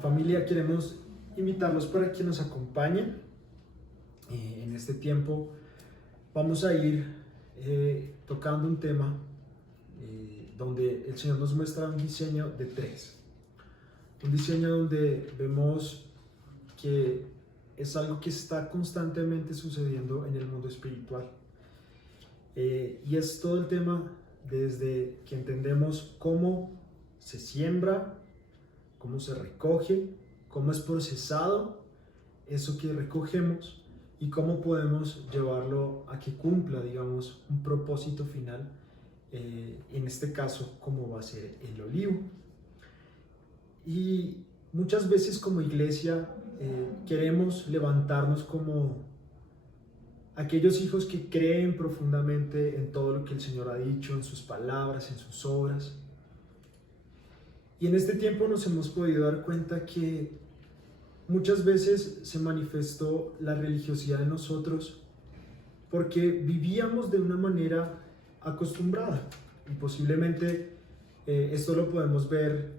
Familia, queremos invitarlos para que nos acompañen. En este tiempo vamos a ir tocando un tema donde el Señor nos muestra un diseño de tres. Un diseño donde vemos que es algo que está constantemente sucediendo en el mundo espiritual. Y es todo el tema desde que entendemos cómo se siembra, cómo se recoge, cómo es procesado eso que recogemos y cómo podemos llevarlo a que cumpla, digamos, un propósito final, en este caso, como va a ser el olivo. Y muchas veces como iglesia queremos levantarnos como aquellos hijos que creen profundamente en todo lo que el Señor ha dicho, en sus palabras, en sus obras. Y en este tiempo nos hemos podido dar cuenta que muchas veces se manifestó la religiosidad en nosotros porque vivíamos de una manera acostumbrada. Y posiblemente esto lo podemos ver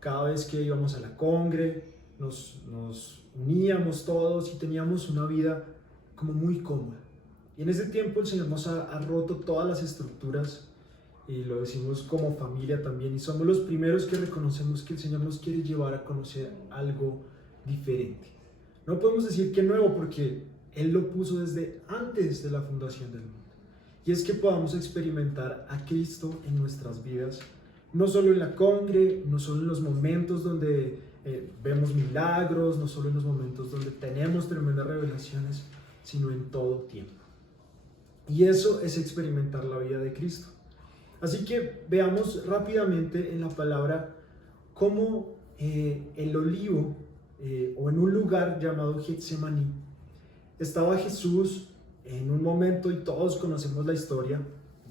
cada vez que íbamos a la congre, nos uníamos todos y teníamos una vida como muy cómoda. Y en ese tiempo el Señor nos ha roto todas las estructuras, y lo decimos como familia también, y somos los primeros que reconocemos que el Señor nos quiere llevar a conocer algo diferente. No podemos decir que nuevo porque Él lo puso desde antes de la fundación del mundo. Y es que podamos experimentar a Cristo en nuestras vidas, no solo en la congre, no solo en los momentos donde vemos milagros, no solo en los momentos donde tenemos tremendas revelaciones, sino en todo tiempo. Y eso es experimentar la vida de Cristo. Así que veamos rápidamente en la palabra cómo el olivo, o en un lugar llamado Getsemaní, estaba Jesús en un momento, y todos conocemos la historia,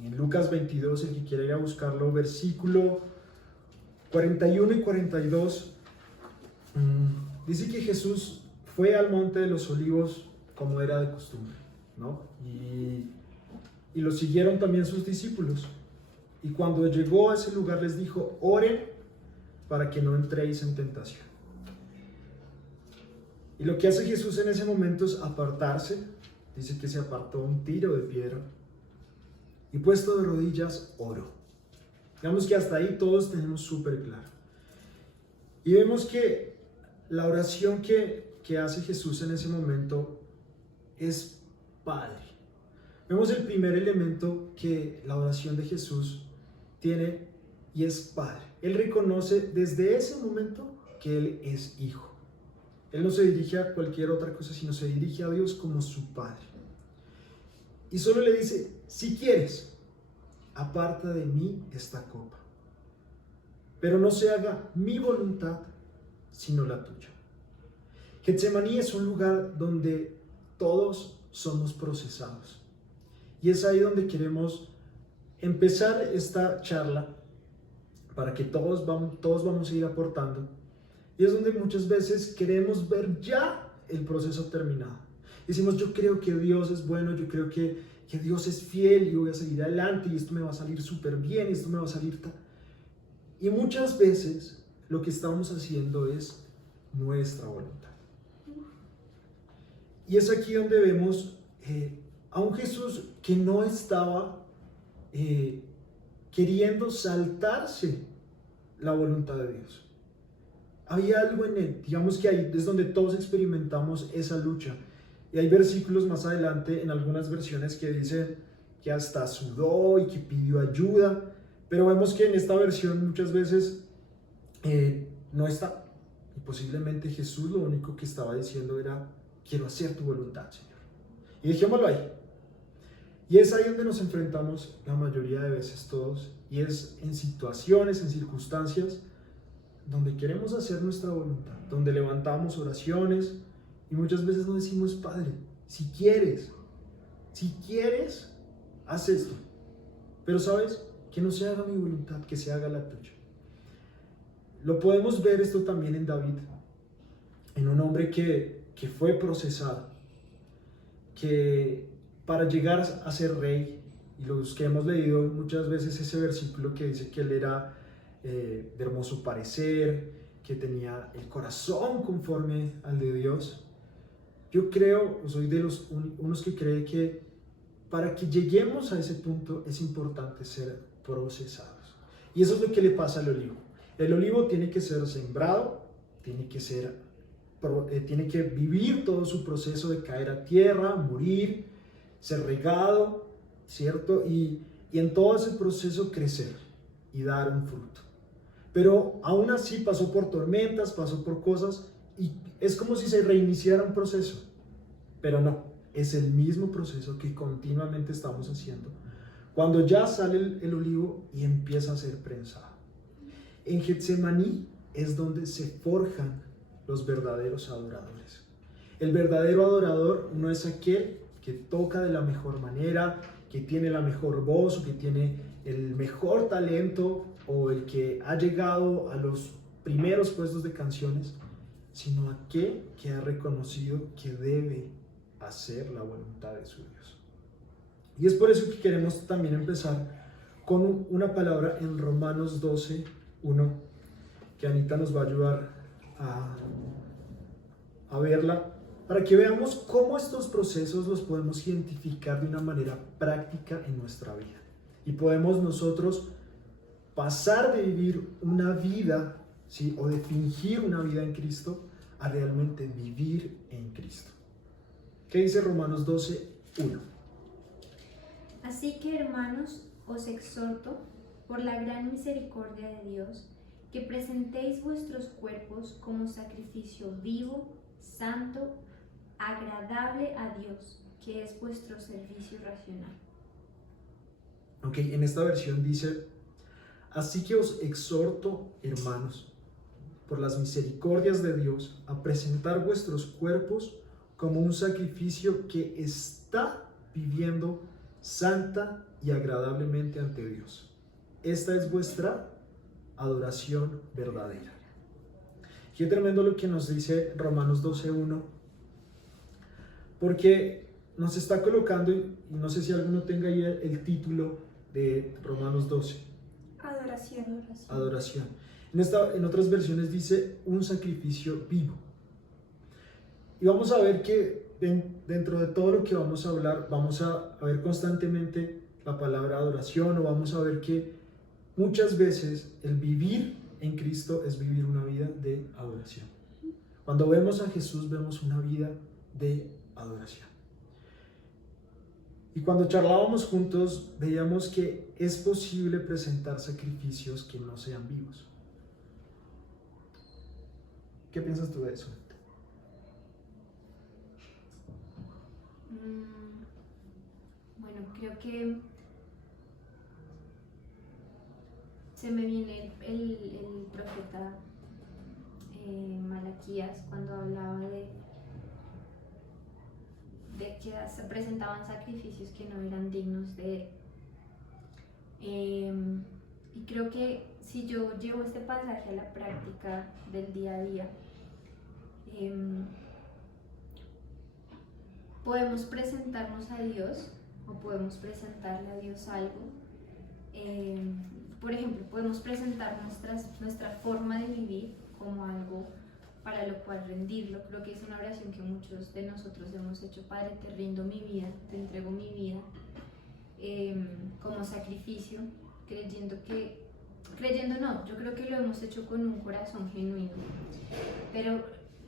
en Lucas 22, el que quiera ir a buscarlo, versículo 41 y 42, dice que Jesús fue al monte de los olivos como era de costumbre, ¿no? Y lo siguieron también sus discípulos. Y cuando llegó a ese lugar les dijo: oren para que no entréis en tentación. Y lo que hace Jesús en ese momento es apartarse. Dice que se apartó un tiro de piedra y puesto de rodillas oró. Digamos que hasta ahí todos tenemos súper claro. Y vemos que la oración que hace Jesús en ese momento es Padre. Vemos el primer elemento que la oración de Jesús tiene, y es Padre. Él reconoce desde ese momento que Él es Hijo. Él no se dirige a cualquier otra cosa, sino se dirige a Dios como su Padre. Y solo le dice: si quieres, aparta de mí esta copa, pero no se haga mi voluntad, sino la tuya. Getsemaní es un lugar donde todos somos procesados. Y es ahí donde queremos empezar esta charla, para que todos vamos a ir aportando. Y es donde muchas veces queremos ver ya el proceso terminado. Decimos: yo creo que Dios es bueno, yo creo que Dios es fiel y voy a seguir adelante y esto me va a salir súper bien y esto me va a salir tal. Y muchas veces lo que estamos haciendo es nuestra voluntad. Y es aquí donde vemos a un Jesús que no estaba queriendo saltarse la voluntad de Dios. Había algo en Él, digamos que ahí es donde todos experimentamos esa lucha. Y hay versículos más adelante en algunas versiones que dicen que hasta sudó y que pidió ayuda, pero vemos que en esta versión muchas veces no está. Y posiblemente Jesús lo único que estaba diciendo era: quiero hacer tu voluntad, Señor. Y dejémoslo ahí. Y es ahí donde nos enfrentamos la mayoría de veces todos, y es en situaciones, en circunstancias donde queremos hacer nuestra voluntad, donde levantamos oraciones y muchas veces nos decimos: Padre, si quieres, haz esto, pero sabes, que no se haga mi voluntad, que se haga la tuya. Lo podemos ver esto también en David, en un hombre que fue procesado, que para llegar a ser rey, y los que hemos leído muchas veces ese versículo que dice que él era de hermoso parecer, que tenía el corazón conforme al de Dios. Yo creo, soy de los unos que cree que para que lleguemos a ese punto es importante ser procesados. Y eso es lo que le pasa al olivo. El olivo tiene que ser sembrado, tiene que vivir todo su proceso de caer a tierra, morir, ser regado, ¿cierto? Y en todo ese proceso crecer y dar un fruto. Pero aún así pasó por tormentas, pasó por cosas y es como si se reiniciara un proceso. Pero no, es el mismo proceso que continuamente estamos haciendo. Cuando ya sale el olivo y empieza a ser prensado. En Getsemaní es donde se forjan los verdaderos adoradores. El verdadero adorador no es aquel que toca de la mejor manera, que tiene la mejor voz o que tiene el mejor talento o el que ha llegado a los primeros puestos de canciones, sino aquel que ha reconocido que debe hacer la voluntad de su Dios. Y es por eso que queremos también empezar con una palabra en Romanos 12:1, que Anita nos va a ayudar a verla, para que veamos cómo estos procesos los podemos identificar de una manera práctica en nuestra vida. Y podemos nosotros pasar de vivir una vida, ¿sí?, o de fingir una vida en Cristo, a realmente vivir en Cristo. ¿Qué dice Romanos 12:1? Así que, hermanos, os exhorto, por la gran misericordia de Dios, que presentéis vuestros cuerpos como sacrificio vivo, santo, agradable a Dios, que es vuestro servicio racional. Ok, en esta versión dice: así que os exhorto, hermanos, por las misericordias de Dios, a presentar vuestros cuerpos como un sacrificio que está viviendo santa y agradablemente ante Dios. Esta es vuestra adoración verdadera. Qué tremendo lo que nos dice Romanos 12:1, porque nos está colocando, y no sé si alguno tenga ahí el título de Romanos 12. Adoración. Adoración. En otras versiones dice un sacrificio vivo. Y vamos a ver que dentro de todo lo que vamos a hablar, vamos a ver constantemente la palabra adoración, o vamos a ver que muchas veces el vivir en Cristo es vivir una vida de adoración. Cuando vemos a Jesús, vemos una vida de adoración. Y cuando charlábamos juntos, veíamos que es posible presentar sacrificios que no sean vivos. ¿Qué piensas tú de eso? Bueno, creo que se me viene el profeta Malaquías cuando hablaba de que se presentaban sacrificios que no eran dignos de él. Y creo que si yo llevo este pasaje a la práctica del día a día, podemos presentarnos a Dios o podemos presentarle a Dios algo. Por ejemplo, podemos presentar nuestra forma de vivir como algo para lo cual rendirlo. Creo que es una oración que muchos de nosotros hemos hecho: Padre, te rindo mi vida, te entrego mi vida como sacrificio, yo creo que lo hemos hecho con un corazón genuino, pero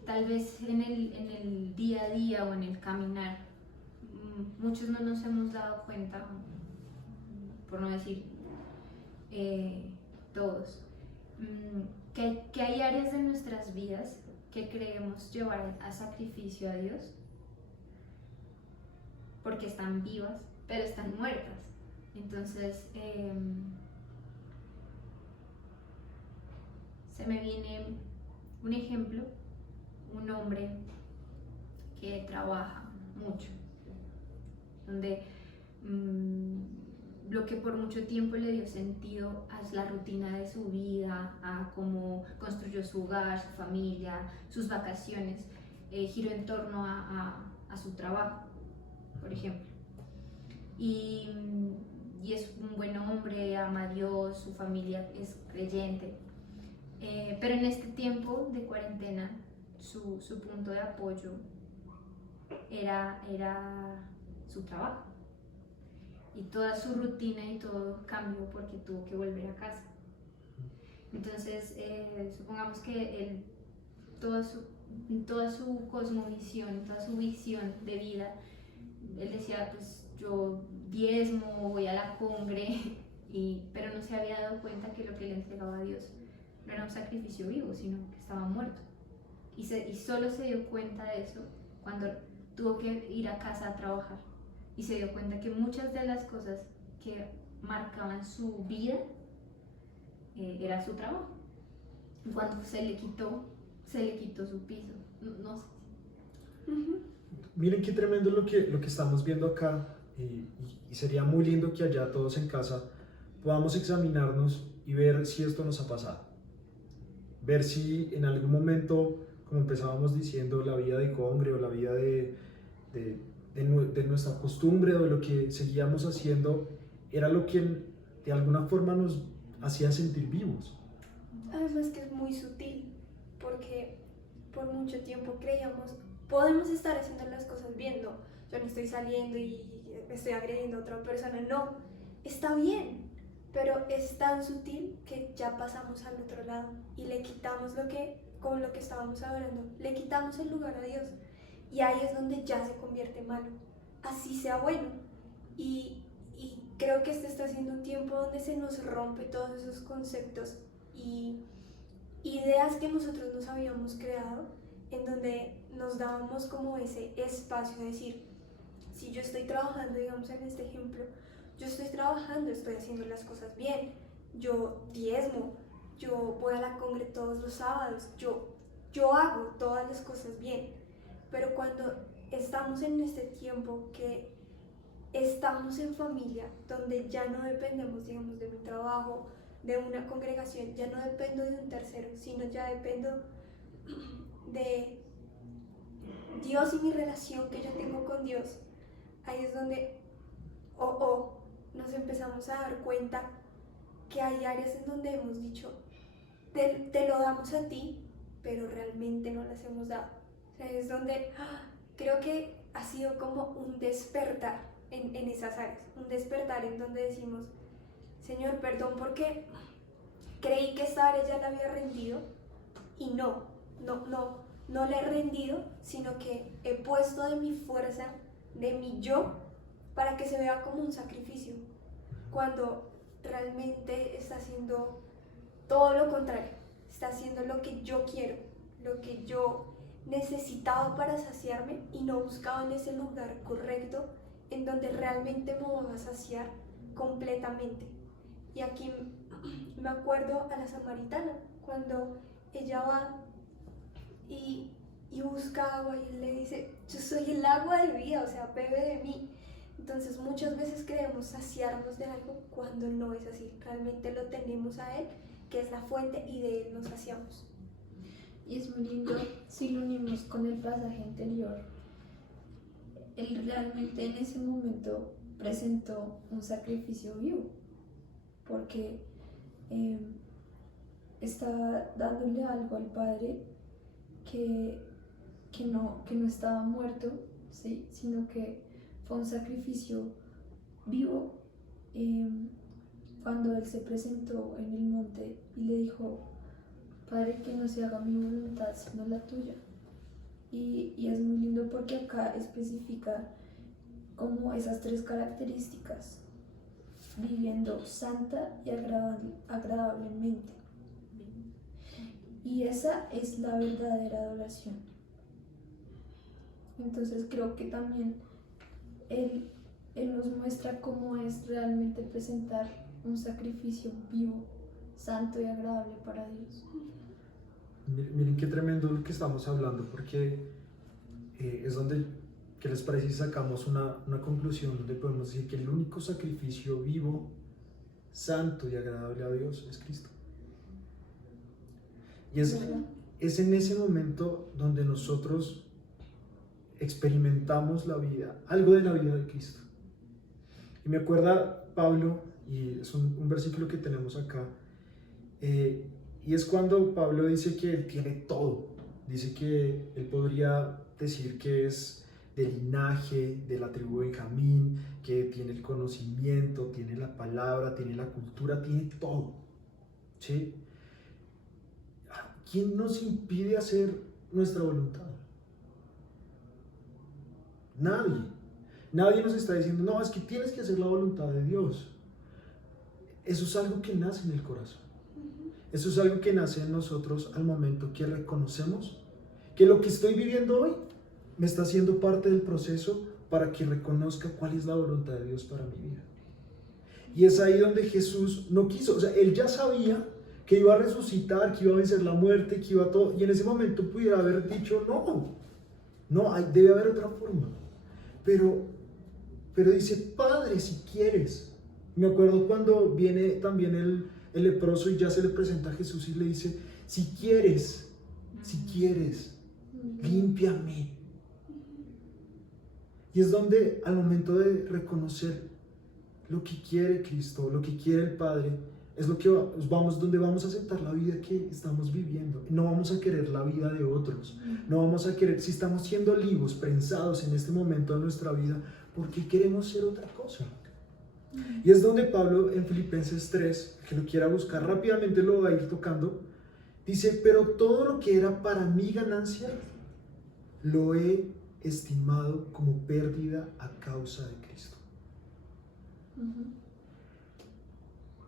tal vez en el día a día o en el caminar, muchos no nos hemos dado cuenta, por no decir todos, que hay áreas de nuestras vidas que creemos llevar a sacrificio a Dios porque están vivas, pero están muertas. Entonces, se me viene un ejemplo, un hombre que trabaja mucho, donde lo que por mucho tiempo le dio sentido a la rutina de su vida, a cómo construyó su hogar, su familia, sus vacaciones, giró en torno a su trabajo, por ejemplo. Y es un buen hombre, ama a Dios, su familia es creyente, Pero en este tiempo de cuarentena, su punto de apoyo era su trabajo. Y toda su rutina y todo cambió porque tuvo que volver a casa. Entonces, supongamos que él, toda su cosmovisión, toda su visión de vida, él decía, pues yo diezmo, voy a la congre, pero no se había dado cuenta que lo que le entregaba a Dios no era un sacrificio vivo, sino que estaba muerto. Y solo se dio cuenta de eso cuando tuvo que ir a casa a trabajar. Y se dio cuenta que muchas de las cosas que marcaban su vida era su trabajo. Y cuando se le quitó su piso. No sé. Miren qué tremendo lo que estamos viendo acá, y sería muy lindo que allá todos en casa podamos examinarnos y ver si esto nos ha pasado. Ver si en algún momento, como empezábamos diciendo, la vida de congre o la vida de nuestra costumbre o de lo que seguíamos haciendo era lo que de alguna forma nos hacía sentir vivos. Además que es muy sutil, porque por mucho tiempo creíamos, podemos estar haciendo las cosas bien, no, yo no estoy saliendo y estoy agrediendo a otra persona, no, está bien, pero es tan sutil que ya pasamos al otro lado y le quitamos con lo que estábamos adorando, le quitamos el lugar a Dios, y ahí es donde ya se convierte malo, así sea bueno. Y creo que este está siendo un tiempo donde se nos rompe todos esos conceptos y ideas que nosotros nos habíamos creado, en donde nos dábamos como ese espacio de decir, si yo estoy trabajando, digamos en este ejemplo, yo estoy trabajando, estoy haciendo las cosas bien, yo diezmo, yo voy a la congre todos los sábados, yo hago todas las cosas bien. Pero cuando estamos en este tiempo que estamos en familia, donde ya no dependemos, digamos, de mi trabajo, de una congregación, ya no dependo de un tercero, sino ya dependo de Dios y mi relación que yo tengo con Dios, ahí es donde nos empezamos a dar cuenta que hay áreas en donde hemos dicho, te lo damos a ti, pero realmente no las hemos dado. O sea, es donde creo que ha sido como un despertar en esas áreas, un despertar en donde decimos, Señor, perdón porque creí que esta área ya la había rendido y no la he rendido, sino que he puesto de mi fuerza, de mi yo, para que se vea como un sacrificio, cuando realmente está haciendo todo lo contrario, está haciendo lo que yo quiero, lo que yo necesitaba para saciarme y no buscaba en ese lugar correcto en donde realmente me voy a saciar completamente. Y aquí me acuerdo a la samaritana, cuando ella va y busca agua y él le dice, yo soy el agua de vida, o sea, bebe de mí. Entonces muchas veces queremos saciarnos de algo cuando no es así, realmente lo tenemos a él, que es la fuente, y de él nos saciamos. Y es muy lindo si lo unimos con el pasaje anterior. Él realmente en ese momento presentó un sacrificio vivo, porque estaba dándole algo al Padre que no estaba muerto, ¿sí? Sino que fue un sacrificio vivo. Cuando Él se presentó en el monte y le dijo, Padre, que no se haga mi voluntad sino la tuya. Y es muy lindo porque acá especifica como esas tres características: viviendo santa y agradablemente. Y esa es la verdadera adoración. Entonces creo que también Él nos muestra cómo es realmente presentar un sacrificio vivo, santo y agradable para Dios. Miren qué tremendo lo que estamos hablando, porque es donde, ¿qué les parece si sacamos una conclusión donde podemos decir que el único sacrificio vivo, santo y agradable a Dios es Cristo? Y es en ese momento donde nosotros experimentamos la vida, algo de la vida de Cristo. Y me acuerda Pablo, y es un versículo que tenemos acá, Y es cuando Pablo dice que Él tiene todo. Dice que Él podría decir que es del linaje de la tribu de Benjamín, que tiene el conocimiento, tiene la palabra, tiene la cultura, tiene todo. ¿Sí? ¿Quién nos impide hacer nuestra voluntad? Nadie. Nadie nos está diciendo, no, es que tienes que hacer la voluntad de Dios. Eso es algo que nace en el corazón. Eso es algo que nace en nosotros al momento que reconocemos que lo que estoy viviendo hoy me está haciendo parte del proceso para que reconozca cuál es la voluntad de Dios para mi vida. Y es ahí donde Jesús no quiso, o sea, Él ya sabía que iba a resucitar, que iba a vencer la muerte, que iba a todo, y en ese momento pudiera haber dicho, no, debe haber otra forma. Pero dice, Padre, si quieres. Me acuerdo cuando viene también el leproso y ya se le presenta a Jesús y le dice, si quieres, límpiame. Y es donde al momento de reconocer lo que quiere Cristo, lo que quiere el Padre, es lo que donde vamos a aceptar la vida que estamos viviendo. No vamos a querer la vida de otros. No vamos a querer, si estamos siendo olivos, prensados en este momento de nuestra vida, ¿por qué queremos ser otra cosa? Y es donde Pablo en Filipenses 3, que lo quiera buscar rápidamente, lo va a ir tocando, dice, pero todo lo que era para mi ganancia, lo he estimado como pérdida a causa de Cristo.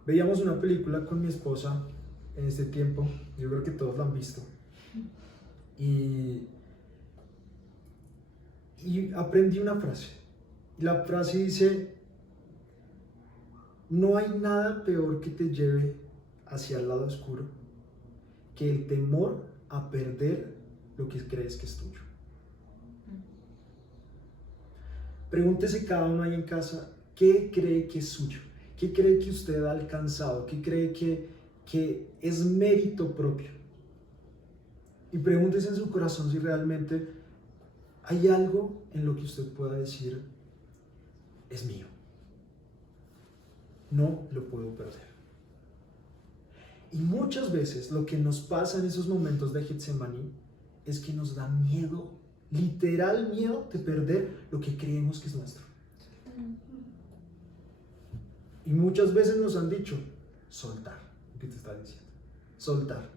Veíamos una película con mi esposa en este tiempo, yo creo que todos la han visto, y aprendí una frase, y la frase dice, no hay nada peor que te lleve hacia el lado oscuro que el temor a perder lo que crees que es tuyo. Pregúntese cada uno ahí en casa, ¿qué cree que es suyo? ¿Qué cree que usted ha alcanzado? ¿Qué cree que es mérito propio? Y pregúntese en su corazón si realmente hay algo en lo que usted pueda decir, es mío. No lo puedo perder. Y muchas veces lo que nos pasa en esos momentos de Getsemaní es que nos da miedo, literal miedo de perder lo que creemos que es nuestro. Y muchas veces nos han dicho, soltar, lo que te está diciendo, soltar.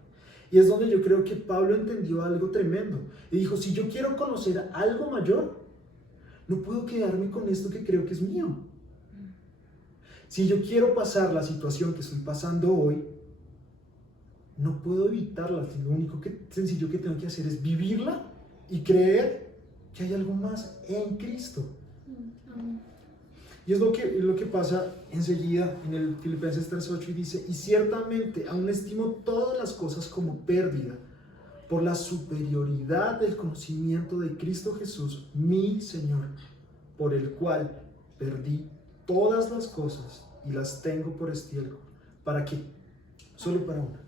Y es donde yo creo que Pablo entendió algo tremendo. Y dijo, si yo quiero conocer algo mayor, no puedo quedarme con esto que creo que es mío. Si yo quiero pasar la situación que estoy pasando hoy, no puedo evitarla. Lo único sencillo que tengo que hacer es vivirla y creer que hay algo más en Cristo. Y es lo que pasa enseguida en el Filipenses 3:8 y dice, y ciertamente aún estimo todas las cosas como pérdida por la superioridad del conocimiento de Cristo Jesús, mi Señor, por el cual perdí todas las cosas y las tengo por estiércol. ¿Para qué? Solo para una.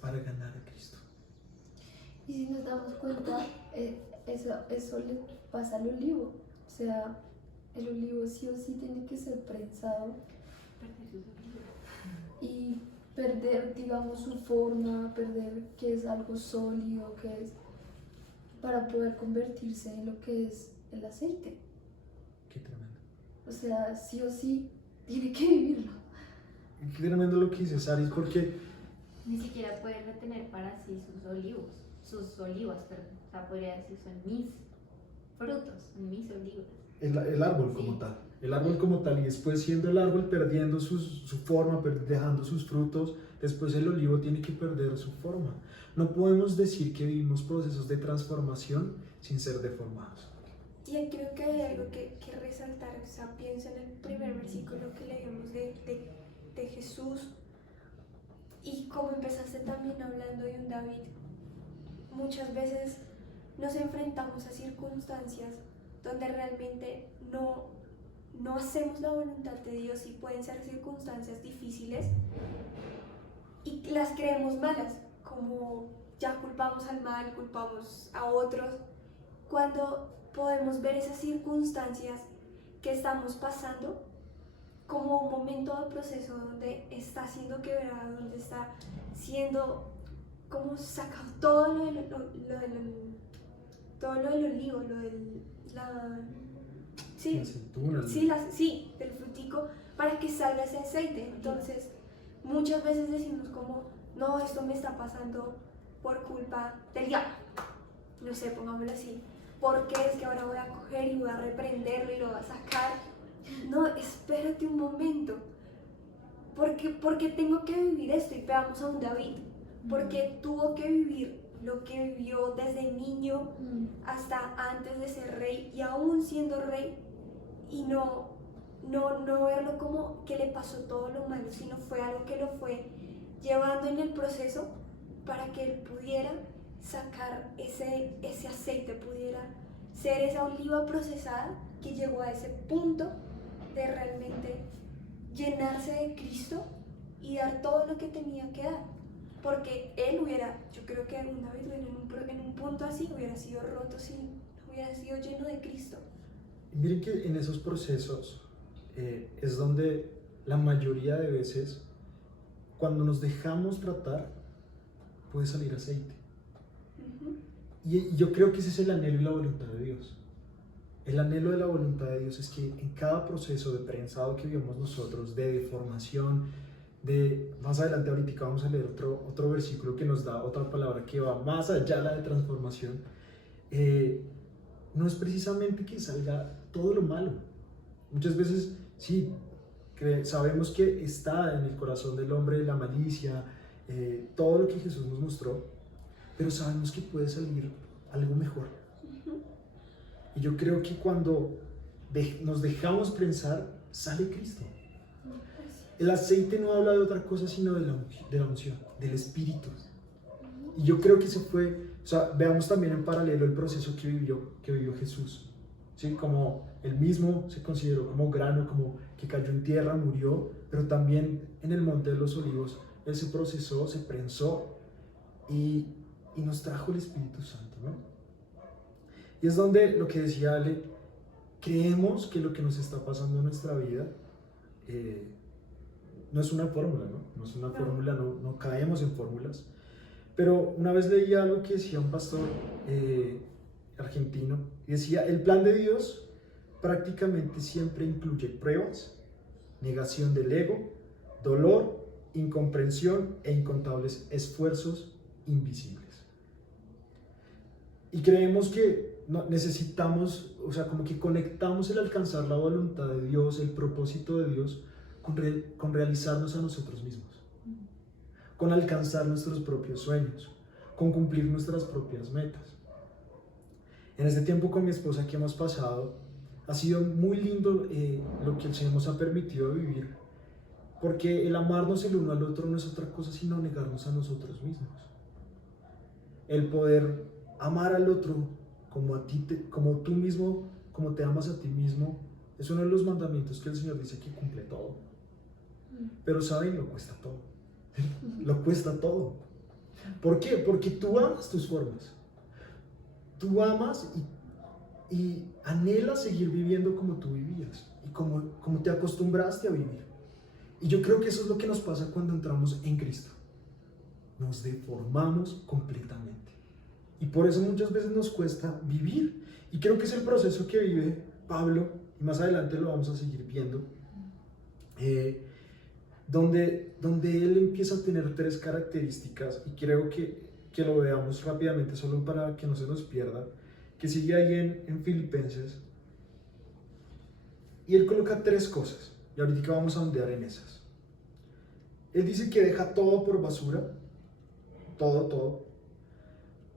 Para ganar a Cristo. Y si nos damos cuenta, eso le pasa al olivo. O sea, el olivo sí o sí tiene que ser prensado y perder, digamos, su forma, perder que es algo sólido, que es para poder convertirse en lo que es el aceite. Qué tremendo. O sea, sí o sí tiene que vivirlo. Qué tremendo lo que dice Saris, porque Ni siquiera puede retener para sí sus olivas, perdón. O sea, podría decir, son mis frutos, son mis olivas. el árbol como Sí. tal. El árbol como tal, y después siendo el árbol perdiendo su forma, dejando sus frutos, después el olivo tiene que perder su forma. No podemos decir que vivimos procesos de transformación sin ser deformados. Y ahí creo que hay algo que resaltar. O sea, pienso en el primer versículo que leímos de Jesús y como empezaste también hablando de un David. Muchas veces nos enfrentamos a circunstancias donde realmente no hacemos la voluntad de Dios y pueden ser circunstancias difíciles y las creemos malas, como ya culpamos al mal, culpamos a otros, cuando podemos ver esas circunstancias que estamos pasando como un momento de proceso donde está siendo quebrado, donde está siendo como sacado todo todo lo del olivo, lo del, la, sí, La aceituna, sí, sí, del frutico, para que salga ese aceite. Entonces, muchas veces decimos como, no, esto me está pasando por culpa del diablo. No sé, pongámoslo así. ¿Por qué es que ahora voy a coger y voy a reprenderlo y lo voy a sacar? No, espérate un momento. Porque tengo que vivir esto. Y veamos a un David. Porque tuvo que vivir lo que vivió desde niño hasta antes de ser rey y aún siendo rey, y no verlo como que le pasó todo lo malo, sino fue algo que lo fue llevando en el proceso para que él pudiera sacar ese aceite, pudiera ser esa oliva procesada que llegó a ese punto de realmente llenarse de Cristo y dar todo lo que tenía que dar. Porque él yo creo que alguna vez en un punto así hubiera sido roto si no hubiera sido lleno de Cristo. Miren que en esos procesos es donde la mayoría de veces, cuando nos dejamos tratar, puede salir aceite. Y yo creo que ese es el anhelo y la voluntad de Dios. El anhelo de la voluntad de Dios es que en cada proceso de prensado que vivimos nosotros, de deformación, más adelante ahorita vamos a leer otro versículo que nos da otra palabra que va más allá de la de transformación, no es precisamente que salga todo lo malo. Muchas veces sí, sabemos que está en el corazón del hombre la malicia, todo lo que Jesús nos mostró, pero sabemos que puede salir algo mejor. Y yo creo que cuando nos dejamos prensar, sale Cristo. El aceite no habla de otra cosa sino de la unción, del Espíritu. Y yo creo que se fue, o sea, veamos también en paralelo el proceso que vivió Jesús. ¿Sí? Como él mismo se consideró como grano, como que cayó en tierra, murió, pero también en el Monte de los Olivos, él se procesó, se prensó y nos trajo el Espíritu Santo, ¿no? Y es donde lo que decía Ale, creemos que lo que nos está pasando en nuestra vida no es una fórmula, ¿no? No es una fórmula, no caemos en fórmulas. Pero una vez leí algo que decía un pastor argentino, y decía, el plan de Dios prácticamente siempre incluye pruebas, negación del ego, dolor, incomprensión e incontables esfuerzos invisibles. Y creemos que necesitamos, o sea, como que conectamos el alcanzar la voluntad de Dios, el propósito de Dios, con realizarnos a nosotros mismos, con alcanzar nuestros propios sueños, con cumplir nuestras propias metas. En este tiempo con mi esposa que hemos pasado, ha sido muy lindo lo que el Señor nos ha permitido vivir, porque el amarnos el uno al otro no es otra cosa sino negarnos a nosotros mismos. El poder amar al otro como tú mismo, como te amas a ti mismo, es uno de los mandamientos que el Señor dice que cumple todo. Pero saben, lo cuesta todo. Lo cuesta todo. ¿Por qué? Porque tú amas tus formas. Tú amas y anhelas seguir viviendo como tú vivías y como te acostumbraste a vivir. Y yo creo que eso es lo que nos pasa cuando entramos en Cristo. Nos deformamos completamente. Y por eso muchas veces nos cuesta vivir. Y creo que es el proceso que vive Pablo, y más adelante lo vamos a seguir viendo, donde él empieza a tener tres características, y creo que lo veamos rápidamente solo para que no se nos pierda, que sigue ahí en Filipenses. Y él coloca tres cosas, y ahorita vamos a ondear en esas. Él dice que deja todo por basura, todo,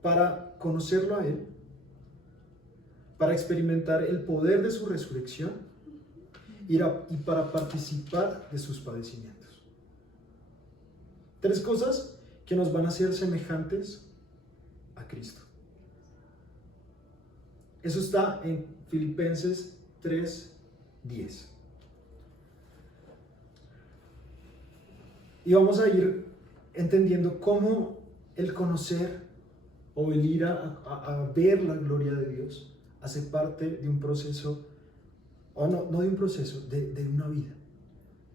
para conocerlo a él, para experimentar el poder de su resurrección y para participar de sus padecimientos. Tres cosas que nos van a hacer semejantes a Cristo. Eso está en Filipenses 3:10. Y vamos a ir entendiendo cómo el conocer o el ir a ver la gloria de Dios hace parte de un proceso, o no de un proceso, de una vida.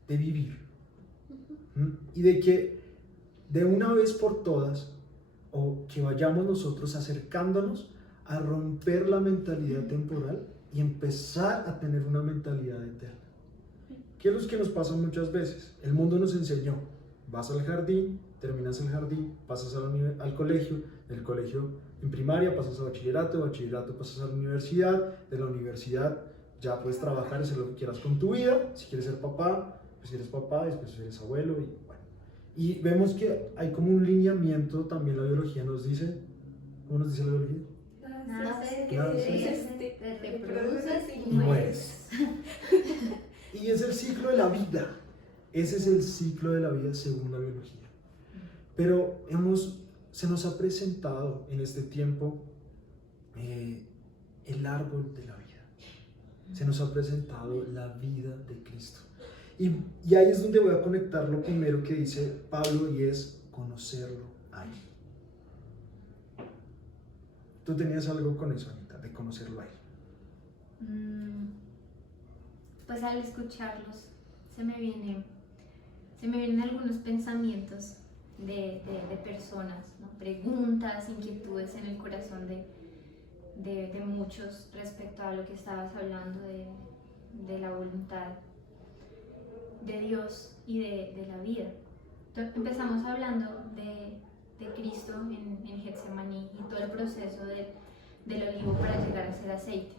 de vivir. Y de que de una vez por todas, o que vayamos nosotros acercándonos a romper la mentalidad temporal y empezar a tener una mentalidad eterna. ¿Qué es lo que nos pasa muchas veces? El mundo nos enseñó, vas al jardín, terminas el jardín, pasas al colegio, del colegio en primaria pasas a bachillerato, de bachillerato pasas a la universidad, de la universidad ya puedes trabajar y hacer lo que quieras con tu vida, si quieres ser papá, pues eres papá, después eres abuelo y bueno. Y vemos que hay como un lineamiento, también la biología nos dice, ¿cómo nos dice la biología? Naces, Te te reproduces y Y mueres. Y es el ciclo de la vida. Ese es el ciclo de la vida según la biología. Pero se nos ha presentado en este tiempo el árbol de la vida. Se nos ha presentado la vida de Cristo. Y ahí es donde voy a conectar lo primero que dice Pablo y es conocerlo a Él. ¿Tú tenías algo con eso, Anita, de conocerlo a Él? Pues al escucharlos se me vienen algunos pensamientos de personas, ¿no? Preguntas, inquietudes en el corazón de muchos respecto a lo que estabas hablando de la voluntad de Dios y de la vida. Entonces, empezamos hablando de Cristo en Getsemaní y todo el proceso del olivo para llegar a ser aceite.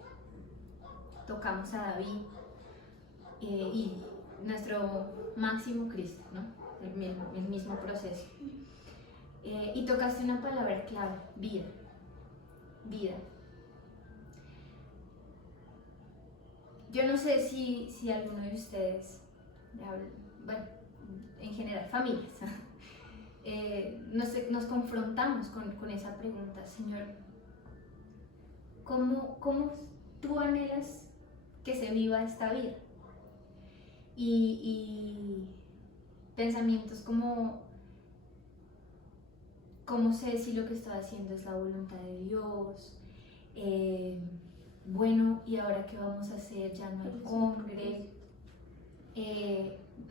Tocamos a David y nuestro máximo Cristo, ¿no? El mismo proceso. Y tocaste una palabra clave, vida. Vida. Yo no sé si alguno de ustedes, bueno, en general, familias, nos confrontamos con esa pregunta, Señor, ¿cómo tú anhelas que se viva esta vida? Y pensamientos como, ¿cómo sé si lo que estoy haciendo es la voluntad de Dios? Bueno, ¿y ahora qué vamos a hacer? Ya no hay congre.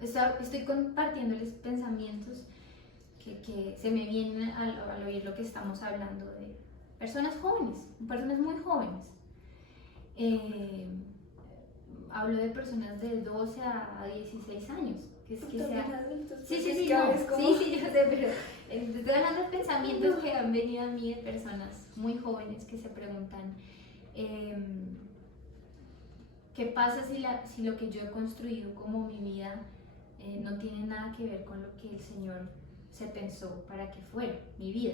Estoy compartiéndoles pensamientos que se me vienen al oír lo que estamos hablando de personas jóvenes, personas muy jóvenes. Hablo de personas de 12 a 16 años. Sí, yo sé, pero estoy hablando de pensamientos que han venido a mí de personas muy jóvenes que se preguntan ¿qué pasa si lo que yo he construido como mi vida no tiene nada que ver con lo que el Señor se pensó para que fuera mi vida?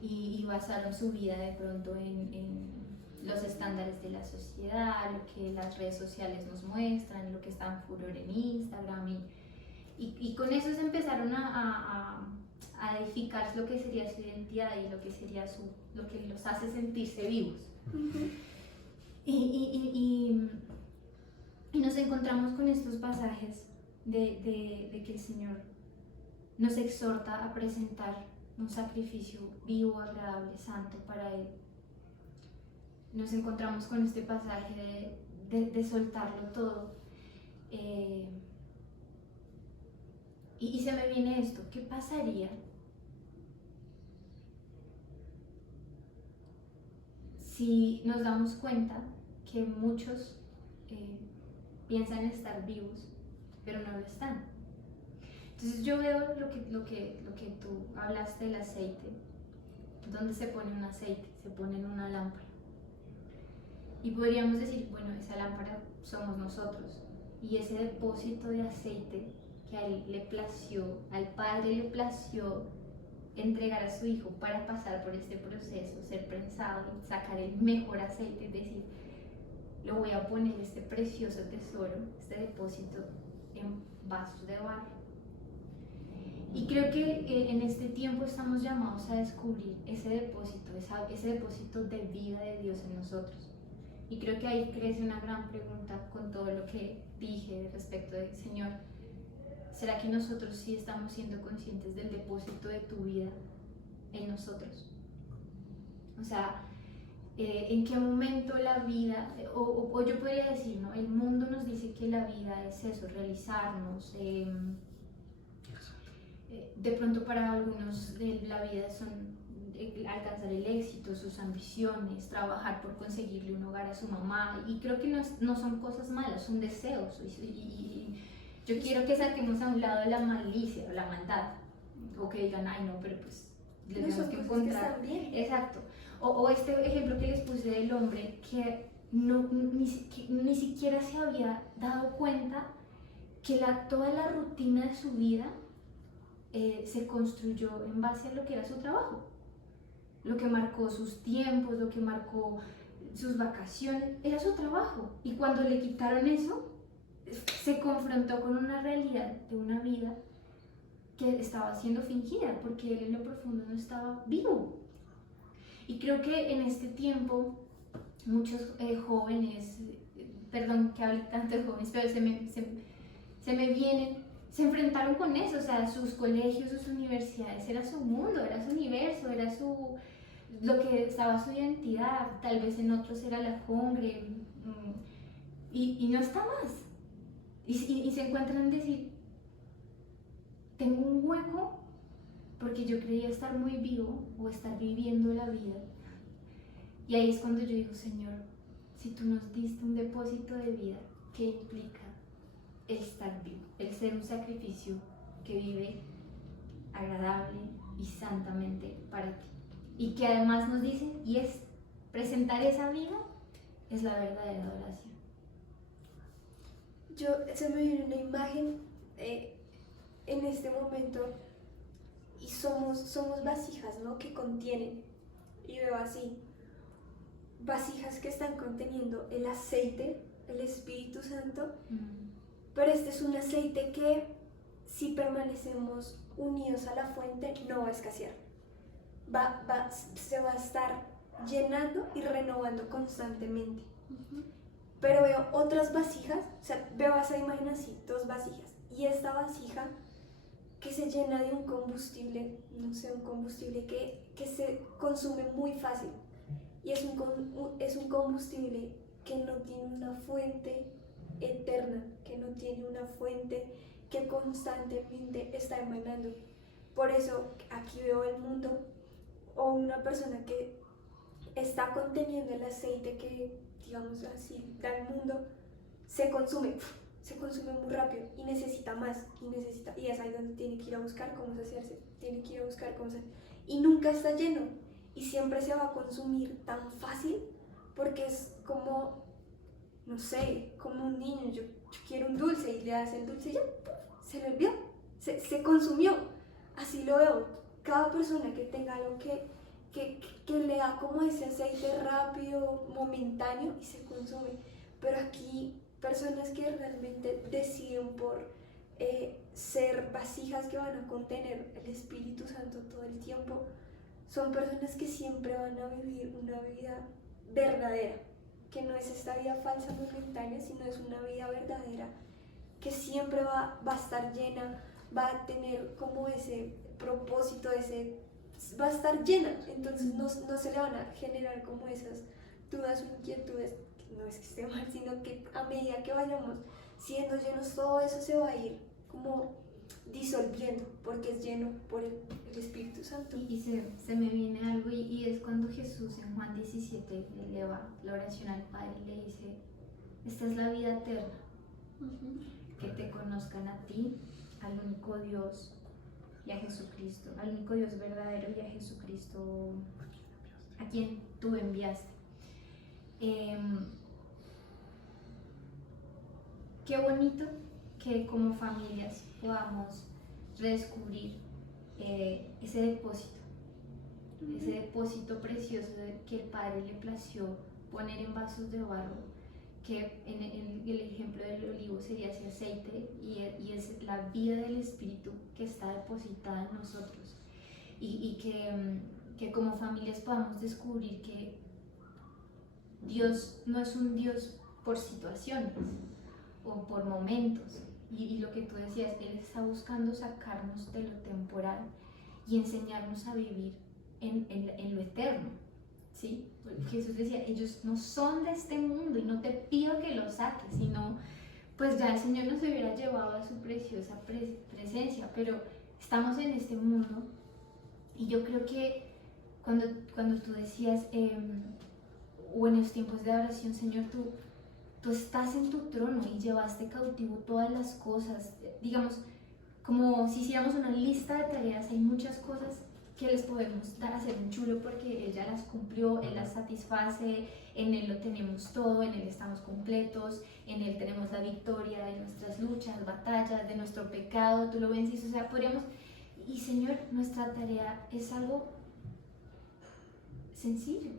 Y basaron su vida de pronto en los estándares de la sociedad, lo que las redes sociales nos muestran, lo que está en furor en Instagram y con eso se empezaron a edificar lo que sería su identidad y lo que sería lo que los hace sentirse vivos. Y nos encontramos con estos pasajes de que el Señor nos exhorta a presentar un sacrificio vivo, agradable, santo para Él. Nos encontramos con este pasaje de soltarlo todo. Y se me viene esto, ¿qué pasaría si nos damos cuenta que muchos piensan estar vivos, pero no lo están? Entonces yo veo lo que tú hablaste del aceite, donde se pone un aceite, se pone en una lámpara. Y podríamos decir, bueno, esa lámpara somos nosotros. Y ese depósito de aceite que a él le plació, al Padre le plació entregar a su Hijo para pasar por este proceso, ser prensado y sacar el mejor aceite, es decir, lo voy a poner este precioso tesoro, este depósito en vasos de barro. Y creo que en este tiempo estamos llamados a descubrir ese depósito de vida de Dios en nosotros. Y creo que ahí crece una gran pregunta con todo lo que dije respecto de, Señor, ¿será que nosotros sí estamos siendo conscientes del depósito de tu vida en nosotros? O sea, en qué momento la vida, o yo podría decir, ¿no? El mundo nos dice que la vida es eso, realizarnos. De pronto para algunos la vida son alcanzar el éxito, sus ambiciones, trabajar por conseguirle un hogar a su mamá, y creo que no son cosas malas, son deseos, y yo quiero que saquemos a un lado la malicia o la maldad, o que digan, ay no, pero pues le No tenemos son que cosas encontrar. que están bien. Exacto. O este ejemplo que les puse del hombre que ni siquiera se había dado cuenta que toda la rutina de su vida se construyó en base a lo que era su trabajo. Lo que marcó sus tiempos, lo que marcó sus vacaciones, era su trabajo. Y cuando le quitaron eso, se confrontó con una realidad de una vida que estaba siendo fingida, porque él en lo profundo no estaba vivo. Y creo que en este tiempo muchos jóvenes, perdón que hable tanto de jóvenes, pero se me vienen, se enfrentaron con eso, o sea, sus colegios, sus universidades, era su mundo, era su universo, era lo que estaba su identidad, tal vez en otros era la congre, y no está más. Y se encuentran en decir, tengo un hueco porque yo creía estar muy vivo o estar viviendo la vida. Y ahí es cuando yo digo, Señor, si tú nos diste un depósito de vida, ¿qué implica el estar vivo? El ser un sacrificio que vive agradable y santamente para ti. Y que además nos dice, y es presentar esa vida, es la verdadera adoración. Se me viene una imagen en este momento, y somos vasijas, ¿no? Que contienen, y veo así, vasijas que están conteniendo el aceite, el Espíritu Santo, pero este es un aceite que, si permanecemos unidos a la fuente, no va a escasear. Se va a estar llenando y renovando constantemente. Pero veo otras vasijas, o sea, veo esa imagen así, dos vasijas, y esta vasija que se llena de un combustible, no sé, un combustible que se consume muy fácil, y es un combustible que no tiene una fuente eterna, que no tiene una fuente que constantemente está emanando. Por eso aquí veo el mundo, o una persona que está conteniendo el aceite que, digamos así, da el mundo, se consume muy rápido y necesita más, y es ahí donde tiene que ir a buscar cómo saciarse, y nunca está lleno, y siempre se va a consumir tan fácil, porque es como, no sé, como un niño, yo quiero un dulce, y le das el dulce y ya, se le olvidó, se consumió. Así lo veo, cada persona que tenga algo que le da como ese aceite rápido, momentáneo, y se consume. Pero aquí, personas que realmente deciden por ser vasijas que van a contener el Espíritu Santo todo el tiempo, son personas que siempre van a vivir una vida verdadera, que no es esta vida falsa momentánea, sino es una vida verdadera, que siempre va a estar llena, va a tener como ese propósito, va a estar llena. Entonces no se le van a generar como esas dudas o inquietudes. No es que esté mal, sino que a medida que vayamos siendo llenos, todo eso se va a ir como disolviendo, porque es lleno por el Espíritu Santo. Y se me viene algo, y es cuando Jesús en Juan 17 eleva la oración al Padre y le dice, esta es la vida eterna, que te conozcan a ti, al único Dios, y a Jesucristo, al único Dios verdadero, y a Jesucristo a quien tú enviaste. Qué bonito que como familias podamos redescubrir ese depósito precioso que el Padre le plació poner en vasos de barro, que en el ejemplo del olivo sería ese aceite, y es la vida del Espíritu que está depositada en nosotros, y que como familias podamos descubrir que Dios no es un Dios por situaciones o por momentos, y lo que tú decías, Él está buscando sacarnos de lo temporal y enseñarnos a vivir en lo eterno, ¿sí? Porque Jesús decía, ellos no son de este mundo y no te pido que los saques, sino pues ya el Señor nos hubiera llevado a su preciosa presencia, pero estamos en este mundo y yo creo que cuando tú decías, o en los tiempos de oración, Señor, tú estás en tu trono y llevaste cautivo todas las cosas, digamos, como si hiciéramos una lista de tareas, hay muchas cosas que les podemos dar a hacer un chulo porque Él ya las cumplió, Él las satisface, en Él lo tenemos todo, en Él estamos completos, en Él tenemos la victoria de nuestras luchas, batallas, de nuestro pecado, tú lo vences, o sea, podríamos, y Señor, nuestra tarea es algo sencillo,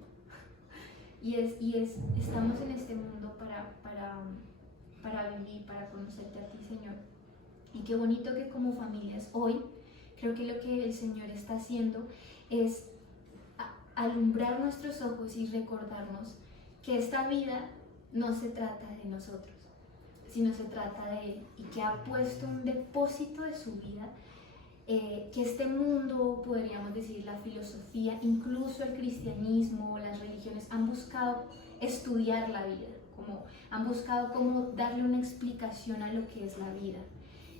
y estamos en este mundo para vivir, para conocerte a ti, Señor, y qué bonito que como familias hoy, creo que lo que el Señor está haciendo es alumbrar nuestros ojos y recordarnos que esta vida no se trata de nosotros, sino se trata de Él, y que ha puesto un depósito de su vida, que este mundo, podríamos decir la filosofía, incluso el cristianismo, las religiones, han buscado estudiar la vida, como han buscado cómo darle una explicación a lo que es la vida.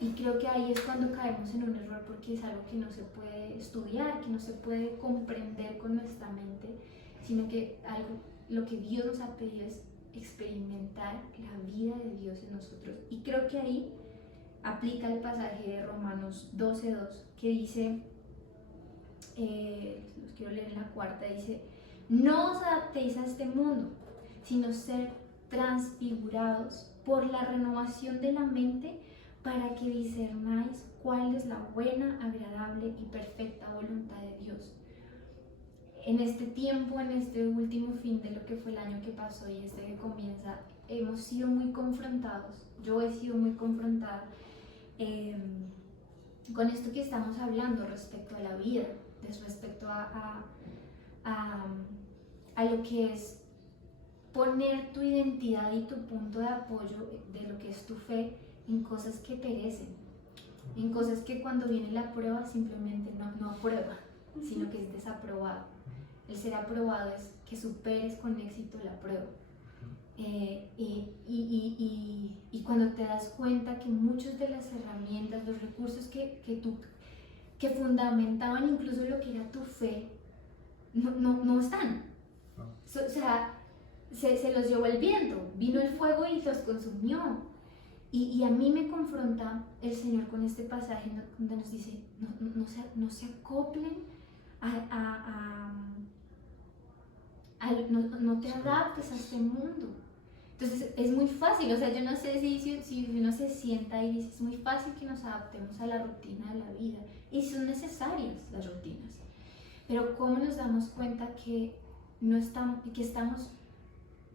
Y creo que ahí es cuando caemos en un error, porque es algo que no se puede estudiar, que no se puede comprender con nuestra mente, sino que lo que Dios nos ha pedido es experimentar la vida de Dios en nosotros. Y creo que ahí aplica el pasaje de Romanos 12:2, que dice, los quiero leer en la cuarta, dice, no os adaptéis a este mundo, sino ser transfigurados por la renovación de la mente, para que discernáis cuál es la buena, agradable y perfecta voluntad de Dios. En este tiempo, en este último fin de lo que fue el año que pasó y este que comienza, hemos sido muy confrontados, yo he sido muy confrontada con esto que estamos hablando respecto a la vida, respecto a lo que es poner tu identidad y tu punto de apoyo de lo que es tu fe en cosas que perecen, en cosas que cuando viene la prueba simplemente no aprueba, sino que es desaprobado. El ser aprobado es que superes con éxito la prueba. Y cuando te das cuenta que muchas de las herramientas, los recursos que fundamentaban incluso lo que era tu fe, no están. O sea, se los llevó el viento, vino el fuego y los consumió. Y a mí me confronta el Señor con este pasaje donde nos dice, no se acoplen no te adaptes a este mundo. Entonces es muy fácil, o sea, yo no sé si uno se sienta y dice, es muy fácil que nos adaptemos a la rutina de la vida, y son necesarias las rutinas, pero ¿cómo nos damos cuenta que estamos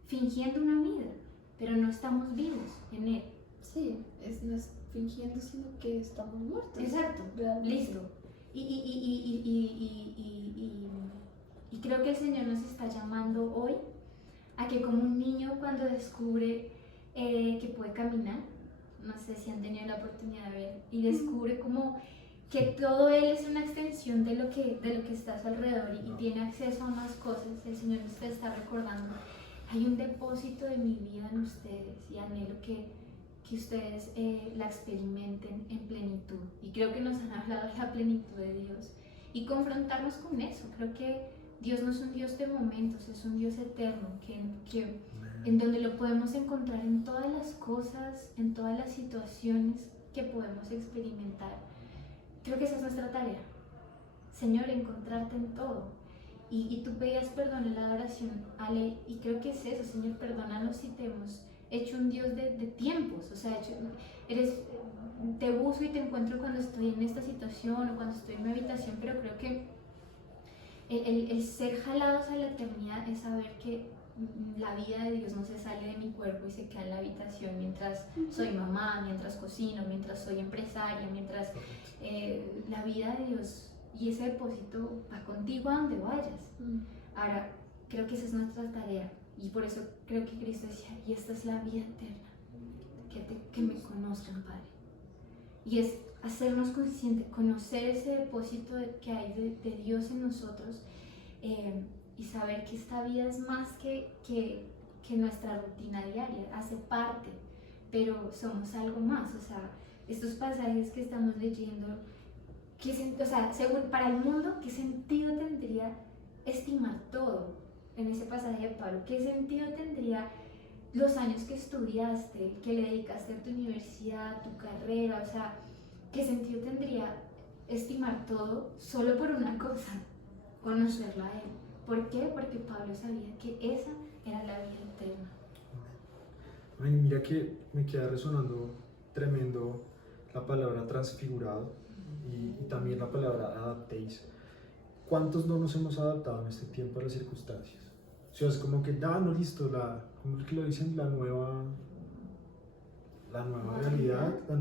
fingiendo una vida, pero no estamos vivos en Él? Sí, no es fingiendo, sino que estamos muertos. Exacto, realmente. listo. Y creo que el Señor nos está llamando hoy a que, como un niño cuando descubre que puede caminar, no sé si han tenido la oportunidad de ver, y descubre como que todo Él es una extensión de lo que está a su alrededor y tiene acceso a más cosas, el Señor nos está recordando, hay un depósito de mi vida en ustedes y anhelo que ustedes la experimenten en plenitud. Y creo que nos han hablado de la plenitud de Dios y confrontarnos con eso. Creo que Dios no es un Dios de momentos, es un Dios eterno, en donde lo podemos encontrar en todas las cosas, en todas las situaciones que podemos experimentar. Creo que esa es nuestra tarea, Señor, encontrarte en todo. Y tú pedías perdón en la adoración, Ale, y creo que es eso, Señor, perdónanos si te hemos hecho un Dios de tiempos, o sea, te uso y te encuentro cuando estoy en esta situación o cuando estoy en mi habitación, pero creo que el ser jalados a la eternidad es saber que la vida de Dios no se sale de mi cuerpo y se queda en la habitación mientras soy mamá, mientras cocino, mientras soy empresaria, mientras la vida de Dios y ese depósito va contigo a donde vayas. Ahora, creo que esa es nuestra tarea. Y por eso creo que Cristo decía, y esta es la vida eterna, que me conozcan, Padre. Y es hacernos conscientes, conocer ese depósito que hay de Dios en nosotros, y saber que esta vida es más que nuestra rutina diaria, hace parte, pero somos algo más. O sea, estos pasajes que estamos leyendo, o sea, según para el mundo, ¿qué sentido tendría estimar todo en ese pasaje de Pablo? ¿Qué sentido tendría los años que estudiaste, que le dedicaste a tu universidad, a tu carrera? O sea, ¿qué sentido tendría estimar todo solo por una cosa? Conocerla a Él. ¿Por qué? Porque Pablo sabía que esa era la vida eterna. Ay, mira que me queda resonando tremendo la palabra transfigurado y también la palabra adaptéis. ¿Cuántos no nos hemos adaptado en este tiempo a las circunstancias? O sea, es como que, no, listo, ¿cómo es que lo dicen? La nueva realidad, la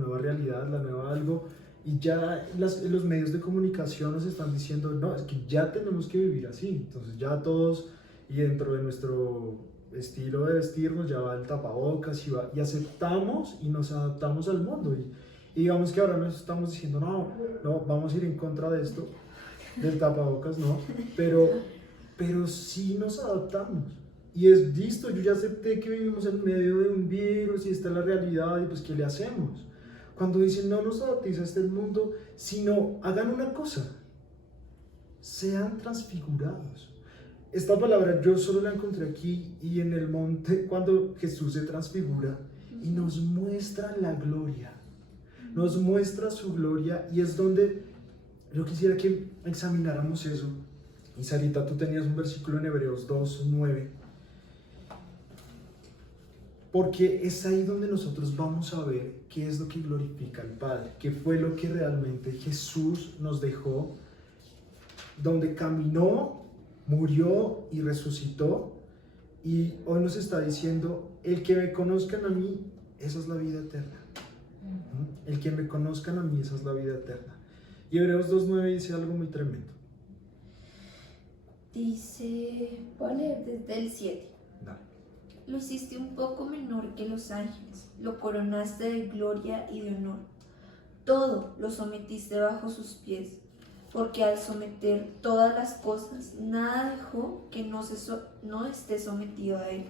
nueva algo. Y ya los medios de comunicación nos están diciendo, no, es que ya tenemos que vivir así. Entonces ya todos, y dentro de nuestro estilo de vestirnos ya va el tapabocas y aceptamos y nos adaptamos al mundo. Y digamos que ahora nos estamos diciendo, no, vamos a ir en contra de esto, del tapabocas, no. Pero sí nos adaptamos. Y es listo, yo ya acepté que vivimos en medio de un virus y esta es la realidad y pues ¿qué le hacemos? Cuando dicen no nos adaptéis a este mundo, sino hagan una cosa, sean transfigurados. Esta palabra yo solo la encontré aquí y en el monte cuando Jesús se transfigura y nos muestra la gloria, nos muestra su gloria y es donde yo quisiera que examináramos eso. Y Sarita, tú tenías un versículo en Hebreos 2:9. Porque es ahí donde nosotros vamos a ver qué es lo que glorifica al Padre, qué fue lo que realmente Jesús nos dejó, donde caminó, murió y resucitó. Y hoy nos está diciendo, el que me conozcan a mí, esa es la vida eterna. El que me conozcan a mí, esa es la vida eterna. Y Hebreos 2:9 dice algo muy tremendo. Dice, voy a leer desde el 7. Dale. Lo hiciste un poco menor que los ángeles, lo coronaste de gloria y de honor. Todo lo sometiste bajo sus pies, porque al someter todas las cosas, nada dejó que no esté sometido a él.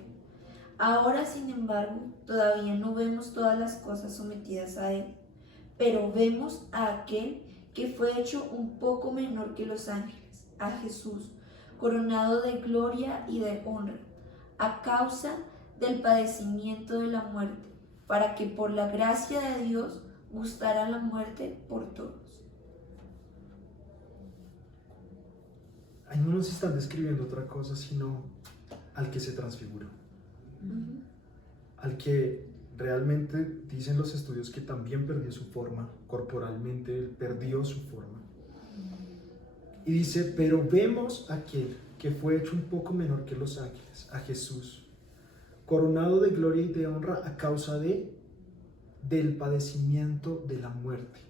Ahora, sin embargo, todavía no vemos todas las cosas sometidas a él, pero vemos a aquel que fue hecho un poco menor que los ángeles, a Jesús, coronado de gloria y de honra, a causa del padecimiento de la muerte, para que por la gracia de Dios gustara la muerte por todos. Ahí no nos están describiendo otra cosa, sino al que se transfiguró. Al que realmente dicen los estudios que también perdió su forma, corporalmente él perdió su forma. Y dice, pero vemos a aquel que fue hecho un poco menor que los ángeles, a Jesús, coronado de gloria y de honra a causa del padecimiento de la muerte,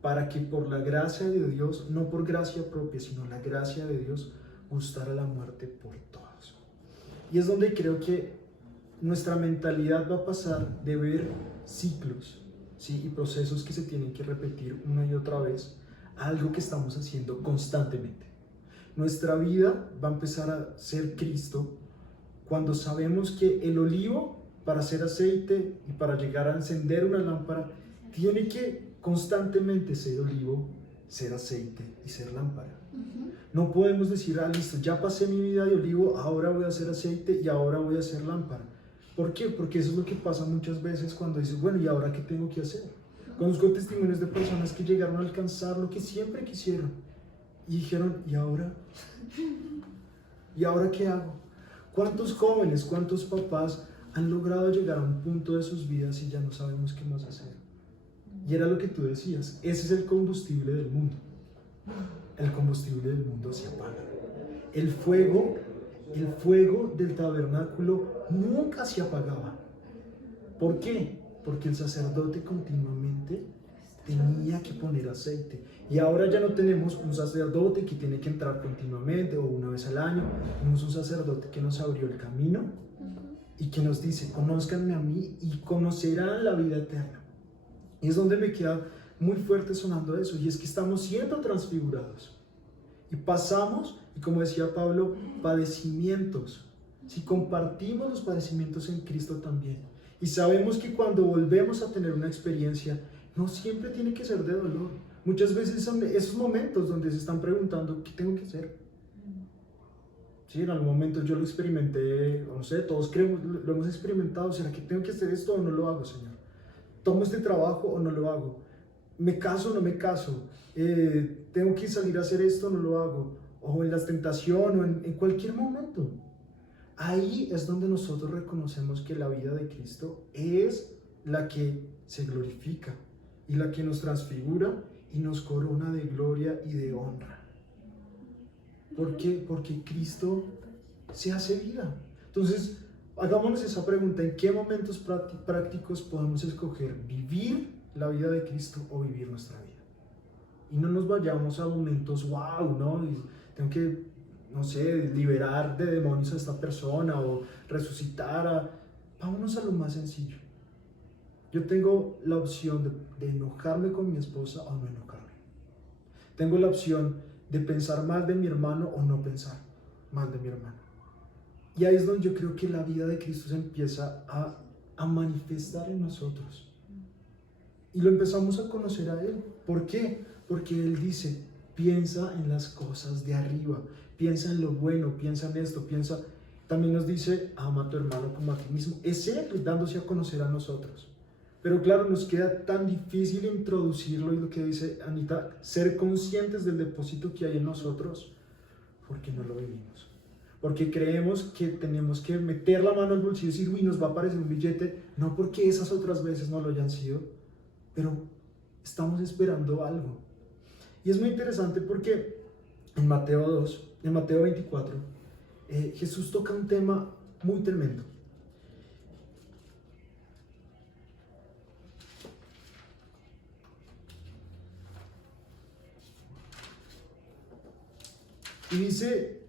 para que por la gracia de Dios, no por gracia propia, sino la gracia de Dios, gustara la muerte por todos. Y es donde creo que nuestra mentalidad va a pasar de ver ciclos, ¿sí? Y procesos que se tienen que repetir una y otra vez, a algo que estamos haciendo constantemente. Nuestra vida va a empezar a ser Cristo cuando sabemos que el olivo, para hacer aceite y para llegar a encender una lámpara, tiene que constantemente ser olivo, ser aceite y ser lámpara. No podemos decir, listo, ya pasé mi vida de olivo, ahora voy a hacer aceite y ahora voy a hacer lámpara. ¿Por qué? Porque eso es lo que pasa muchas veces cuando dices, bueno, ¿y ahora qué tengo que hacer? Conozco testimonios de personas que llegaron a alcanzar lo que siempre quisieron y dijeron, ¿y ahora? ¿Y ahora qué hago? ¿Cuántos jóvenes, cuántos papás han logrado llegar a un punto de sus vidas y ya no sabemos qué más hacer? Y era lo que tú decías, ese es el combustible del mundo. El combustible del mundo se apaga. El fuego del tabernáculo nunca se apagaba. ¿Por qué? Porque el sacerdote continuamente tenía que poner aceite. Y ahora ya no tenemos un sacerdote que tiene que entrar continuamente o una vez al año. Tenemos un sacerdote que nos abrió el camino y que nos dice, conózcanme a mí y conocerán la vida eterna. Y es donde me queda muy fuerte sonando eso, y es que estamos siendo transfigurados. Y pasamos, y Y como decía Pablo, padecimientos. Si compartimos los padecimientos en Cristo también. Y sabemos que cuando volvemos a tener una experiencia, no siempre tiene que ser de dolor. Muchas veces son esos momentos donde se están preguntando, ¿qué tengo que hacer? Sí, en algún momento yo lo experimenté, o no sé, todos creemos, lo hemos experimentado. ¿Será que tengo que hacer esto o no lo hago, Señor? ¿Tomo este trabajo o no lo hago? ¿Me caso o no me caso? ¿Tengo que salir a hacer esto o no lo hago? O en la tentación o en cualquier momento. Ahí es donde nosotros reconocemos que la vida de Cristo es la que se glorifica y la que nos transfigura y nos corona de gloria y de honra. ¿Por qué? Porque Cristo se hace vida. Entonces, hagámonos esa pregunta: ¿en qué momentos prácticos podemos escoger vivir la vida de Cristo o vivir nuestra vida? Y no nos vayamos a momentos, wow, ¿no? Y tengo que, no sé, liberar de demonios a esta persona o resucitar a... Vámonos a lo más sencillo. Yo tengo la opción de enojarme con mi esposa o no enojarme. Tengo la opción de pensar mal de mi hermano o no pensar mal de mi hermano. Y ahí es donde yo creo que la vida de Cristo se empieza a manifestar en nosotros. Y lo empezamos a conocer a Él. ¿Por qué? Porque Él dice, piensa en las cosas de arriba, piensa en lo bueno, piensa en esto, piensa... También nos dice, ama a tu hermano como a ti mismo. Es Él dándose a conocer a nosotros. Pero claro, nos queda tan difícil introducirlo, y lo que dice Anita, ser conscientes del depósito que hay en nosotros, porque no lo vivimos. Porque creemos que tenemos que meter la mano al bolsillo y decir, uy, nos va a aparecer un billete, no porque esas otras veces no lo hayan sido, pero estamos esperando algo. Y es muy interesante porque en Mateo 24, Jesús toca un tema muy tremendo. Y dice,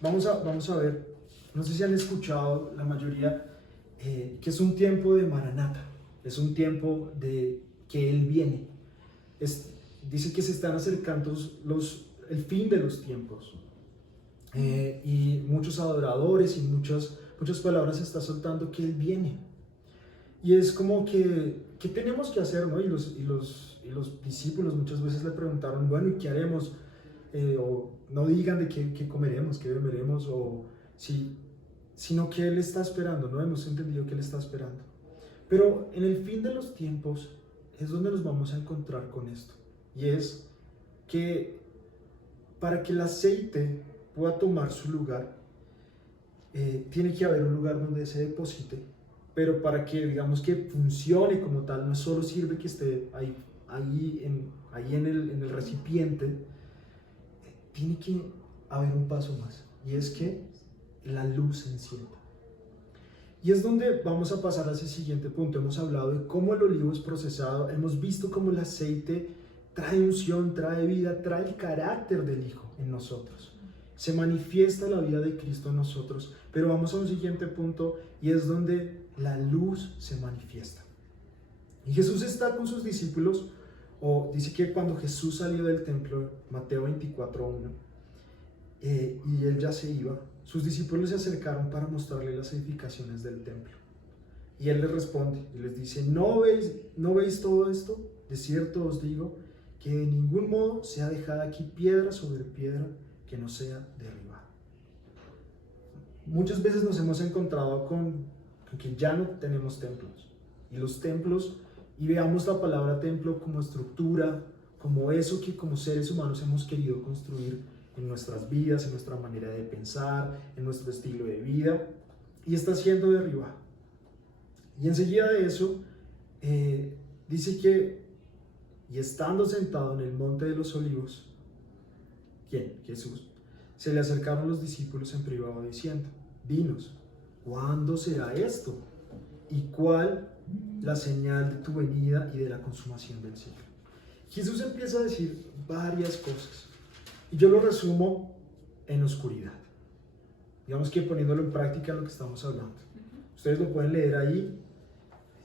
vamos a ver, no sé si han escuchado la mayoría, que es un tiempo de Maranata, es un tiempo de que Él viene. Dice que se están acercando el fin de los tiempos. Y muchos adoradores y muchas palabras se está soltando que Él viene. Y es como que, ¿qué tenemos que hacer, no? Y los discípulos muchas veces le preguntaron, bueno, ¿y qué haremos? O no digan de qué comeremos, qué beberemos, sino que Él está esperando, ¿no? Hemos entendido que Él está esperando. Pero en el fin de los tiempos es donde nos vamos a encontrar con esto. Y es que para que el aceite pueda tomar su lugar, tiene que haber un lugar donde se deposite. Pero para que, digamos, que funcione como tal, no solo sirve que esté ahí en el recipiente. Tiene que haber un paso más, y es que la luz se encienda. Y es donde vamos a pasar a ese siguiente punto. Hemos hablado de cómo el olivo es procesado, hemos visto cómo el aceite trae unción, trae vida, trae el carácter del Hijo en nosotros. Se manifiesta la vida de Cristo en nosotros, pero vamos a un siguiente punto, y es donde la luz se manifiesta. Y Jesús está con sus discípulos. O dice que cuando Jesús salió del templo, Mateo 24:1, y Él ya se iba, sus discípulos se acercaron para mostrarle las edificaciones del templo. Y Él les responde y les dice, ¿no veis todo esto? De cierto os digo que de ningún modo sea dejada aquí piedra sobre piedra que no sea derribada. Muchas veces nos hemos encontrado con que ya no tenemos templos. Y los templos, y veamos la palabra templo como estructura, como eso que como seres humanos hemos querido construir en nuestras vidas, en nuestra manera de pensar, en nuestro estilo de vida, y está siendo derribado. Y enseguida de eso, dice que, y estando sentado en el monte de los olivos, ¿quién? Jesús. Se le acercaron los discípulos en privado diciendo, dinos, ¿cuándo será esto? ¿Y cuál la señal de tu venida y de la consumación del siglo? Jesús empieza a decir varias cosas, y yo lo resumo en oscuridad. Digamos que poniéndolo en práctica lo que estamos hablando. Ustedes lo pueden leer ahí,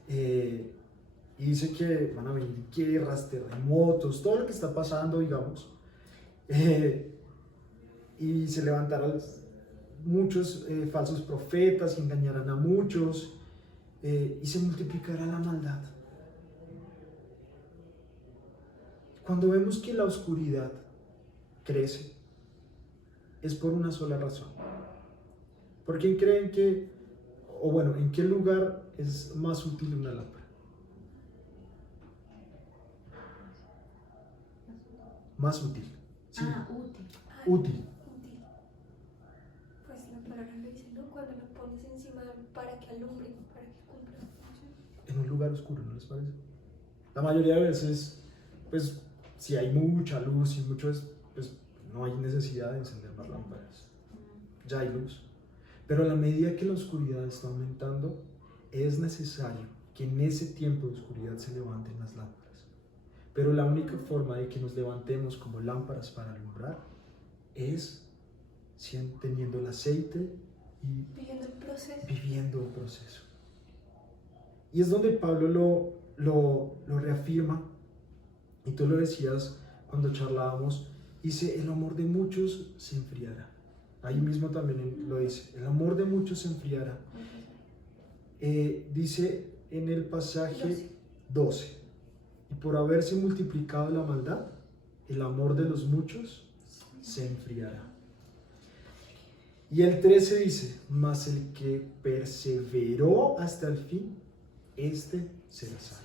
y dice que van a venir guerras, terremotos, todo lo que está pasando, digamos. y se levantarán muchos falsos profetas y engañarán a muchos y se multiplicará la maldad. Cuando vemos que la oscuridad crece, es por una sola razón. ¿Por quién creen que, o bueno, en qué lugar es más útil una lámpara? Más útil. Sí, Útil. útil. Útil. Pues la palabra lo dice, ¿no? Cuando lo pones encima para que alumbre, para que cumpla su función. En un lugar oscuro, ¿no les parece? La mayoría de veces, pues, si hay mucha luz y mucho, pues, no hay necesidad de encender más lámparas. Ya hay luz. Pero a la medida que la oscuridad está aumentando, es necesario que en ese tiempo de oscuridad se levanten las lámparas. Pero la única forma de que nos levantemos como lámparas para alumbrar es teniendo el aceite y Viviendo el proceso. viviendo el proceso. Y es donde Pablo lo reafirma, y tú lo decías cuando charlábamos, dice, el amor de muchos se enfriará. Ahí mismo también lo dice, el amor de muchos se enfriará. Dice en el pasaje 12, y por haberse multiplicado la maldad, el amor de los muchos se enfriará. Y el 13 dice, mas el que perseveró hasta el fin, este será salvo.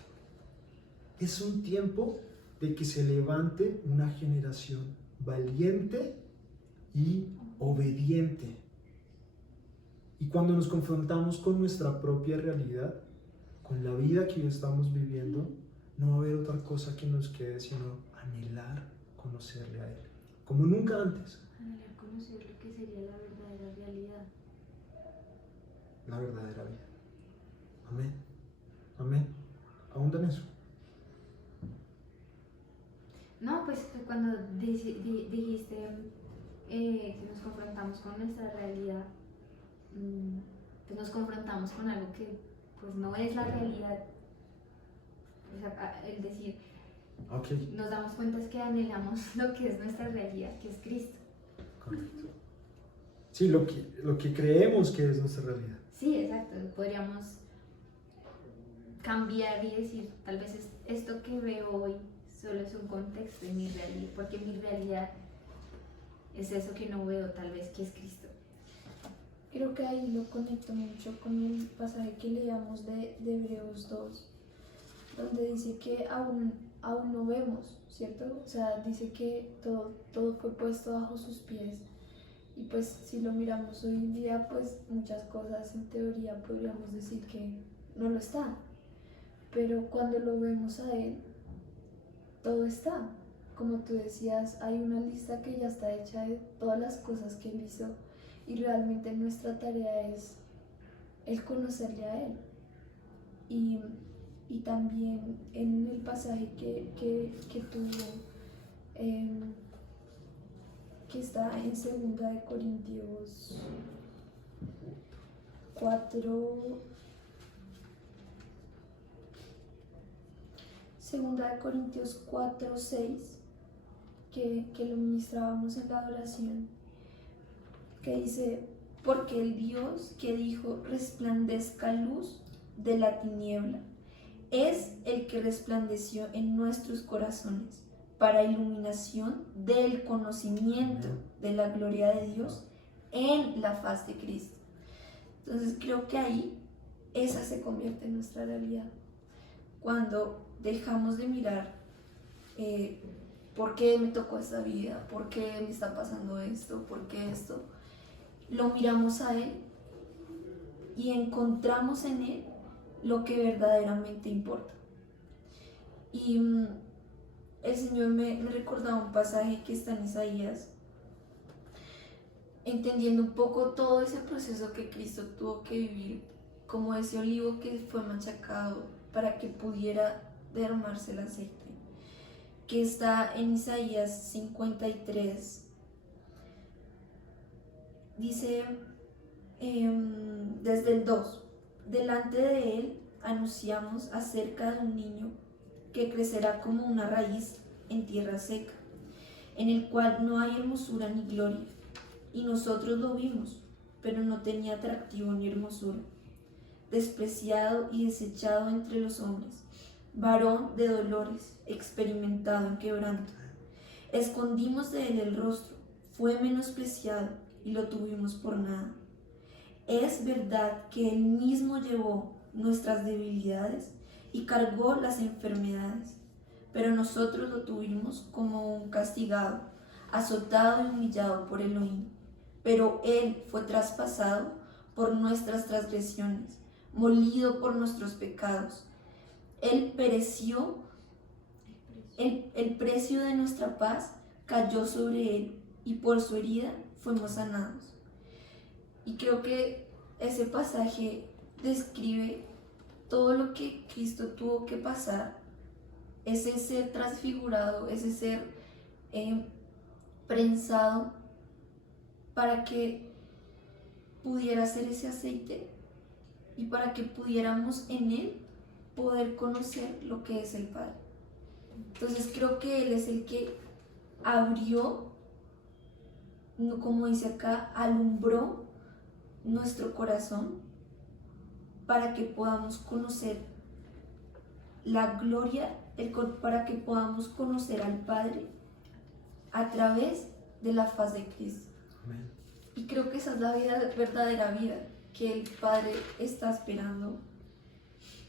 Es un tiempo de que se levante una generación valiente y obediente. Y cuando nos confrontamos con nuestra propia realidad, con la vida que hoy estamos viviendo, no va a haber otra cosa que nos quede sino anhelar conocerle a Él, como nunca antes. Anhelar conocer lo que sería la verdadera realidad. La verdadera vida. Amén. Amén. Ahonda en eso. No, pues cuando dijiste que nos confrontamos con nuestra realidad, pues nos confrontamos con algo que pues no es la realidad. O sea, el decir, Ok, nos damos cuenta es que anhelamos lo que es nuestra realidad, que es Cristo. correcto. Sí, lo que creemos que es nuestra realidad. Sí, exacto. Podríamos cambiar y decir, tal vez esto que veo hoy solo es un contexto de mi realidad, porque mi realidad es eso que no veo, tal vez que es Cristo. Creo que ahí lo conecto mucho con el pasaje que leíamos de Hebreos 2, donde dice que aún no vemos, ¿cierto? O sea, dice que todo fue puesto bajo sus pies. Y pues si lo miramos hoy en día, pues muchas cosas en teoría podríamos decir que no lo están. Pero cuando lo vemos a Él, todo está. Como tú decías, hay una lista que ya está hecha de todas las cosas que Él hizo y realmente nuestra tarea es el conocerle a Él. Y también en el pasaje que tuvo, que está en 2 Corintios 4, 2 Corintios 4, 6, que lo ministrábamos en la adoración, que dice, porque el Dios que dijo resplandezca luz de la tiniebla, es el que resplandeció en nuestros corazones para iluminación del conocimiento de la gloria de Dios en la faz de Cristo. Entonces creo que ahí esa se convierte en nuestra realidad. Cuando dejamos de mirar por qué me tocó esta vida, por qué me está pasando esto, por qué esto, lo miramos a Él y encontramos en Él lo que verdaderamente importa. Y el Señor me recordaba un pasaje que está en Isaías, entendiendo un poco todo ese proceso que Cristo tuvo que vivir, como ese olivo que fue machacado para que pudiera derramarse el aceite, que está en Isaías 53. Dice desde el 2, delante de Él anunciamos acerca de un niño que crecerá como una raíz en tierra seca, en el cual no hay hermosura ni gloria, y nosotros lo vimos, pero no tenía atractivo ni hermosura. Despreciado y desechado entre los hombres, varón de dolores, experimentado en quebranto. Escondimos de él el rostro, fue menospreciado y lo tuvimos por nada. Es verdad que él mismo llevó nuestras debilidades y cargó las enfermedades, pero nosotros lo tuvimos como un castigado, azotado y humillado por Elohim. Pero él fue traspasado por nuestras transgresiones, molido por nuestros pecados. Él pereció, el precio de nuestra paz cayó sobre él y por su herida fuimos sanados. Y creo que ese pasaje describe todo lo que Cristo tuvo que pasar, ese ser transfigurado, ese ser prensado para que pudiera ser ese aceite y para que pudiéramos en él poder conocer lo que es el Padre. Entonces creo que Él es el que abrió, como dice acá, alumbró nuestro corazón para que podamos conocer la gloria, para que podamos conocer al Padre a través de la faz de Cristo. Amén. Y creo que esa es la verdadera vida que el Padre está esperando,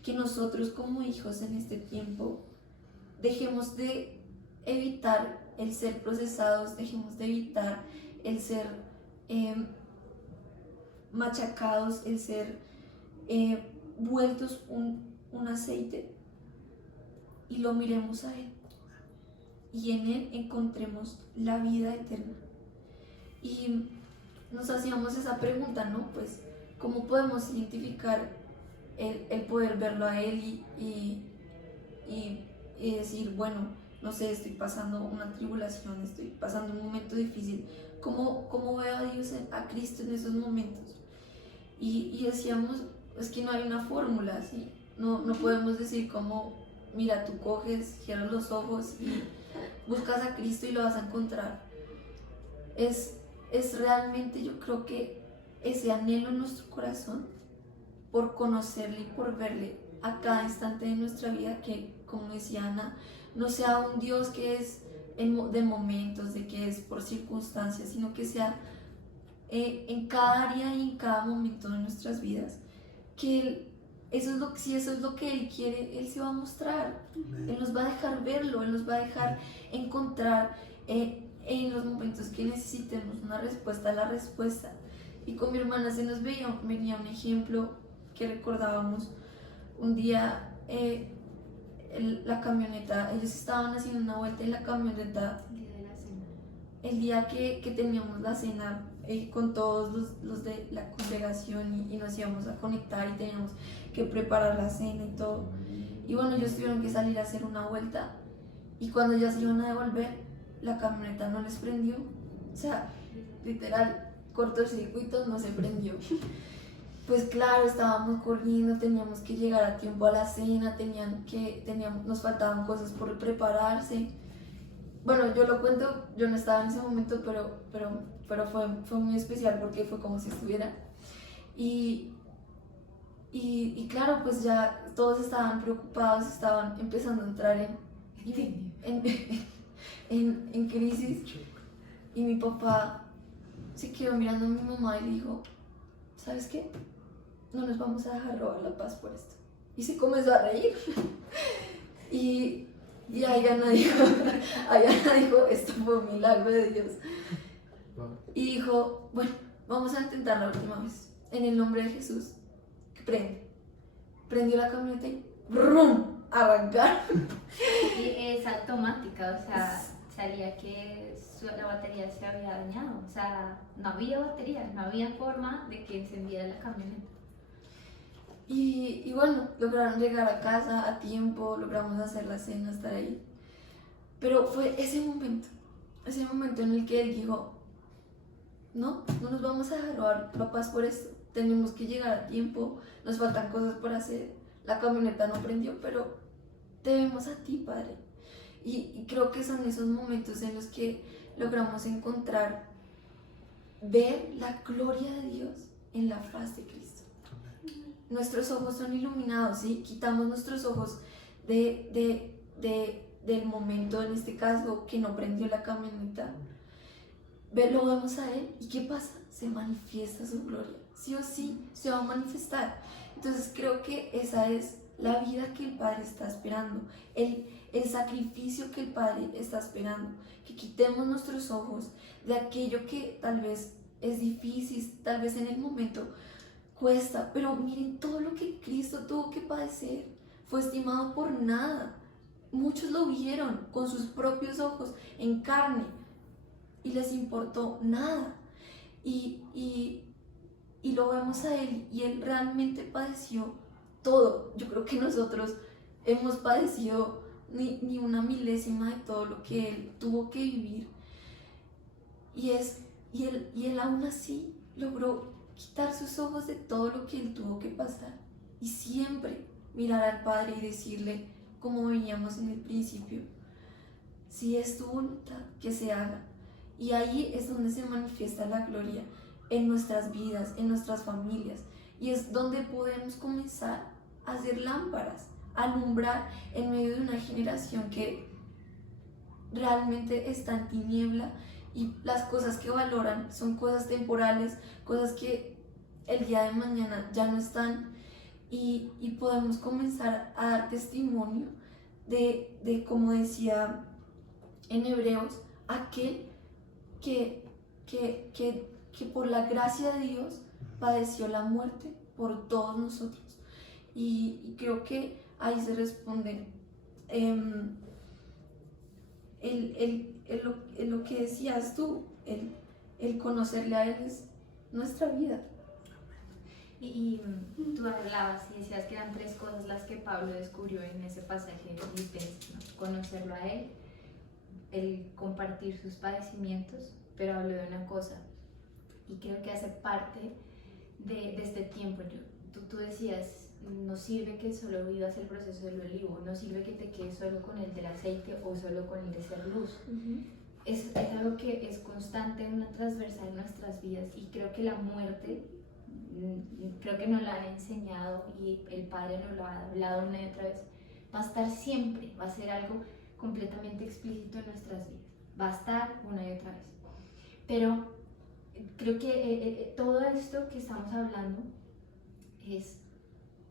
que nosotros como hijos en este tiempo dejemos de evitar el ser procesados, dejemos de evitar el ser machacados, el ser vueltos un aceite, y lo miremos a Él y en Él encontremos la vida eterna. Y nos hacíamos esa pregunta, ¿no? Pues, ¿cómo podemos identificar el poder verlo a Él y decir, bueno, no sé, estoy pasando una tribulación, estoy pasando un momento difícil? ¿Cómo veo a Dios, a Cristo en esos momentos? Y decíamos, es que no hay una fórmula, ¿sí? No podemos decir como, mira, tú coges, cierras los ojos y buscas a Cristo y lo vas a encontrar. Es realmente, yo creo que ese anhelo en nuestro corazón por conocerle y por verle a cada instante de nuestra vida, que, como decía Ana, no sea un Dios que es de momentos, de que es por circunstancias, sino que sea en cada área y en cada momento de nuestras vidas, que si eso es lo que Él quiere, Él se va a mostrar. Amén. Él nos va a dejar verlo, Él nos va a dejar encontrar en los momentos que necesitemos una respuesta a la respuesta. Y con mi hermana se nos venía un ejemplo que recordábamos un día. La camioneta, ellos estaban haciendo una vuelta en la camioneta El día de la cena. el día que teníamos la cena con todos los de la congregación, y nos íbamos a conectar y teníamos que preparar la cena y todo. Y bueno, ellos tuvieron que salir a hacer una vuelta, y cuando ya se iban a devolver, la camioneta no les prendió. O sea, literal, cortocircuito, no se prendió. Pues claro, estábamos corriendo, teníamos que llegar a tiempo a la cena, nos faltaban cosas por prepararse. Bueno, yo lo cuento, yo no estaba en ese momento, pero fue muy especial porque fue como si estuviera. Y claro, pues ya todos estaban preocupados, estaban empezando a entrar en crisis. Y mi papá se quedó mirando a mi mamá y le dijo, ¿sabes qué? No nos vamos a dejar robar la paz por esto. Y se comenzó a reír. Y Ayana dijo, esto fue un milagro de Dios. Y dijo, bueno, vamos a intentar la última vez. En el nombre de Jesús, que prendió la camioneta y ¡brum! Arrancar. Y es automática, o sea, salía que la batería se había dañado, o sea, no había batería, no había forma de que encendiera la camioneta. Y bueno, lograron llegar a casa a tiempo, logramos hacer la cena, estar ahí. Pero fue ese momento en el que él dijo, no nos vamos a dejar robar la paz por esto, tenemos que llegar a tiempo, nos faltan cosas por hacer, la camioneta no prendió, pero te vemos a ti, Padre. Y creo que son esos momentos en los que logramos encontrar ver la gloria de Dios en la faz de Cristo. Nuestros ojos son iluminados, ¿sí? Quitamos nuestros ojos del momento, en este caso, que no prendió la camioneta. Lo vemos a Él y ¿qué pasa? Se manifiesta su gloria. Sí o sí se va a manifestar. Entonces creo que esa es la vida que el Padre está esperando, el sacrificio que el Padre está esperando, que quitemos nuestros ojos de aquello que tal vez es difícil, tal vez en el momento cuesta, pero miren todo lo que Cristo tuvo que padecer, fue estimado por nada. Muchos lo vieron con sus propios ojos, en carne, y les importó nada. Y lo vemos a Él, y Él realmente padeció todo. Yo creo que nosotros hemos padecido ni una milésima de todo lo que Él tuvo que vivir. Y Él aún así logró quitar sus ojos de todo lo que Él tuvo que pasar. Y siempre mirar al Padre y decirle, como veíamos en el principio, si es tu voluntad, que se haga. Y ahí es donde se manifiesta la gloria en nuestras vidas, en nuestras familias. Y es donde podemos comenzar a hacer lámparas, a alumbrar en medio de una generación que realmente está en tiniebla, y las cosas que valoran son cosas temporales, cosas que el día de mañana ya no están, y podemos comenzar a dar testimonio de como decía en Hebreos, aquel que por la gracia de Dios padeció la muerte por todos nosotros. Y creo que ahí se responde lo que decías tú, el conocerle a Él es nuestra vida. Y tú hablabas y decías que eran 3 cosas las que Pablo descubrió en ese pasaje de Filipenses, ¿no? Conocerlo a Él, el compartir sus padecimientos, pero habló de una cosa, y creo que hace parte de este tiempo. Tú decías, no sirve que solo vivas el proceso del olivo, no sirve que te quedes solo con el del aceite o solo con el de ser luz. Es algo que es constante, una transversal en nuestras vidas, y creo que la muerte, creo que nos la han enseñado y el Padre nos lo ha hablado una y otra vez, va a estar siempre, va a ser algo completamente explícito en nuestras vidas, va a estar una y otra vez. Pero creo que todo esto que estamos hablando es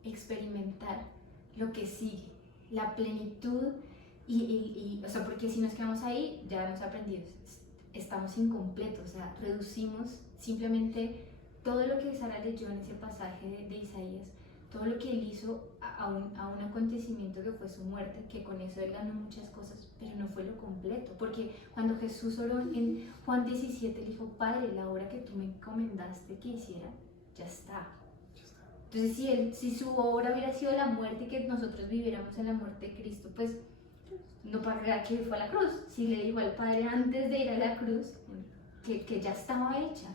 experimentar lo que sigue, la plenitud, o sea, porque si nos quedamos ahí ya hemos aprendido, estamos incompletos, o sea, reducimos simplemente todo lo que Sara leyó en ese pasaje de Isaías, todo lo que él hizo a un acontecimiento que fue su muerte, que con eso él ganó muchas cosas, pero no fue lo completo, porque cuando Jesús oró en Juan 17, le dijo, Padre, la obra que tú me encomendaste que hiciera, ya está. Entonces si su obra hubiera sido la muerte, que nosotros viviéramos en la muerte de Cristo, pues no para que fue a la cruz. Si le dijo al Padre antes de ir a la cruz que ya estaba hecha.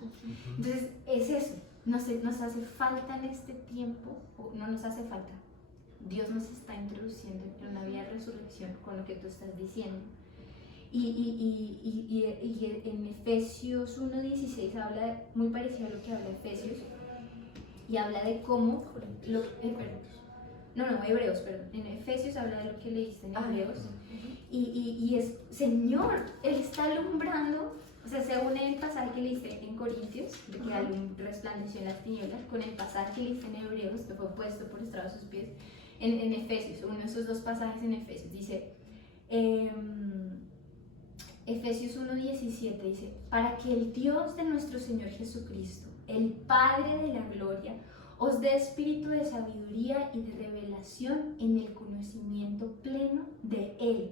Entonces es eso, nos hace falta en este tiempo, no nos hace falta, Dios nos está introduciendo en una vida de resurrección con lo que tú estás diciendo. Y en Efesios 1:16 habla muy parecido a lo que habla Efesios, y habla de cómo Hebreos, perdón. En Efesios habla de lo que leíste en Hebreos, y es, Señor, Él está alumbrando. O sea, se une el pasaje que leíste en Corintios, de que resplandeció en las tinieblas, con el pasaje que leíste en Hebreos, que fue puesto por estrado a sus pies, en Efesios. Uno de esos 2 pasajes en Efesios dice, Efesios 1:17 dice, para que el Dios de nuestro Señor Jesucristo, el Padre de la gloria, os dé espíritu de sabiduría y de revelación en el conocimiento pleno de Él,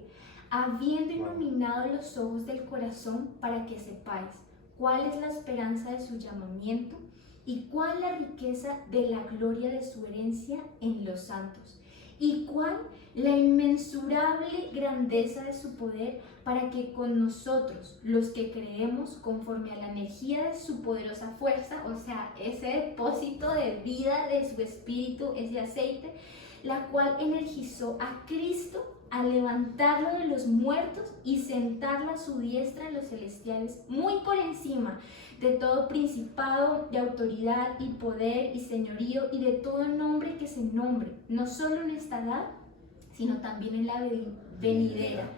habiendo iluminado los ojos del corazón para que sepáis cuál es la esperanza de su llamamiento y cuál la riqueza de la gloria de su herencia en los santos, y cuál la inmensurable grandeza de su poder, para que con nosotros, los que creemos, conforme a la energía de su poderosa fuerza, o sea, ese depósito de vida de su espíritu, ese aceite, la cual energizó a Cristo a levantarlo de los muertos y sentarlo a su diestra en los celestiales, muy por encima de todo principado, de autoridad y poder y señorío y de todo nombre que se nombre, no solo en esta edad, sino también en la venidera.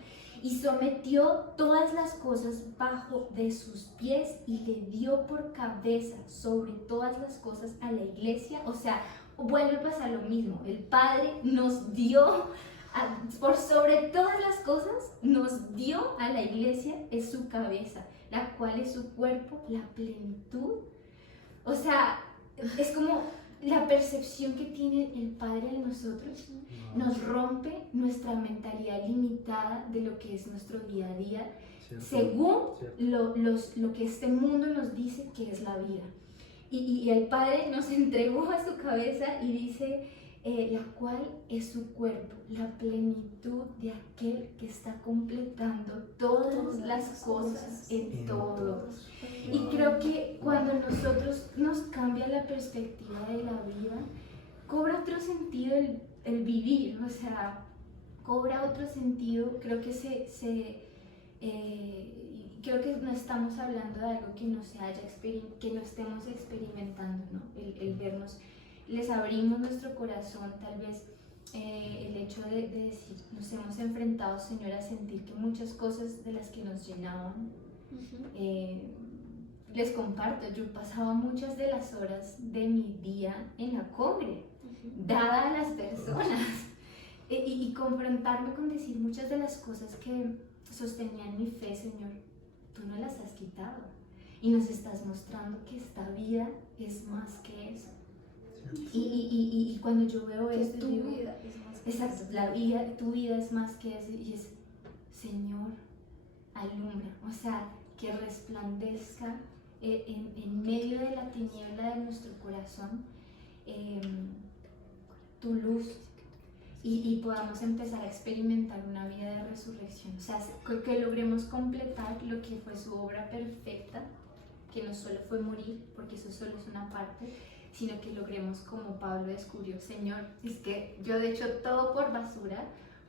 Y sometió todas las cosas bajo de sus pies y le dio por cabeza sobre todas las cosas a la iglesia. O sea, vuelve a pasar lo mismo. El Padre nos dio, por sobre todas las cosas, nos dio a la iglesia, es su cabeza, la cual es su cuerpo, la plenitud. O sea, es como la percepción que tiene el Padre de nosotros. Nos rompe nuestra mentalidad limitada de lo que es nuestro día a día, ¿Cierto? según ¿Cierto? lo que este mundo nos dice que es la vida. Y el Padre nos entregó a su cabeza y dice, la cual es su cuerpo, la plenitud de aquel que está completando todas las cosas en todo. Y creo que cuando nosotros nos cambia la perspectiva de la vida, cobra otro sentido el vivir, o sea, cobra otro sentido. Creo que creo que no estamos hablando de algo que no estemos experimentando, ¿no? El vernos, les abrimos nuestro corazón, tal vez el hecho de decir, nos hemos enfrentado, Señor, a sentir que muchas cosas de las que nos llenaban, les comparto, yo pasaba muchas de las horas de mi día en la congre, dada a las personas, y confrontarme con decir muchas de las cosas que sostenían mi fe, Señor, tú no las has quitado y nos estás mostrando que esta vida es más que eso. Y cuando yo veo esto, tu digo, vida es más que exacto, eso. tu vida es más que eso, y es, Señor, alumbra, o sea, que resplandezca en medio de la tiniebla de nuestro corazón tu luz, y podamos empezar a experimentar una vida de resurrección, o sea, que logremos completar lo que fue su obra perfecta, que no solo fue morir, porque eso solo es una parte, sino que logremos, como Pablo descubrió, Señor, es que yo he hecho todo por basura,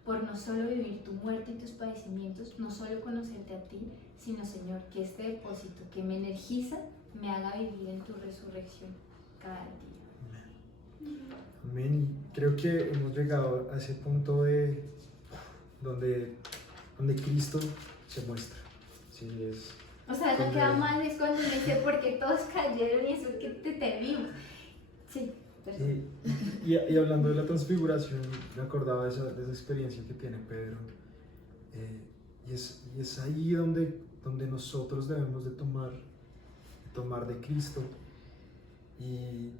por no solo vivir tu muerte y tus padecimientos, no solo conocerte a ti, sino, Señor, que este depósito que me energiza me haga vivir en tu resurrección cada día. Amén. Y creo que hemos llegado a ese punto donde Cristo se muestra. Sí, O sea, lo que da más es cuando me dice, porque todos cayeron y eso que te vimos. Sí, perdón. Y hablando de la transfiguración, me acordaba de esa experiencia que tiene Pedro. Y es ahí donde nosotros debemos de tomar de Cristo y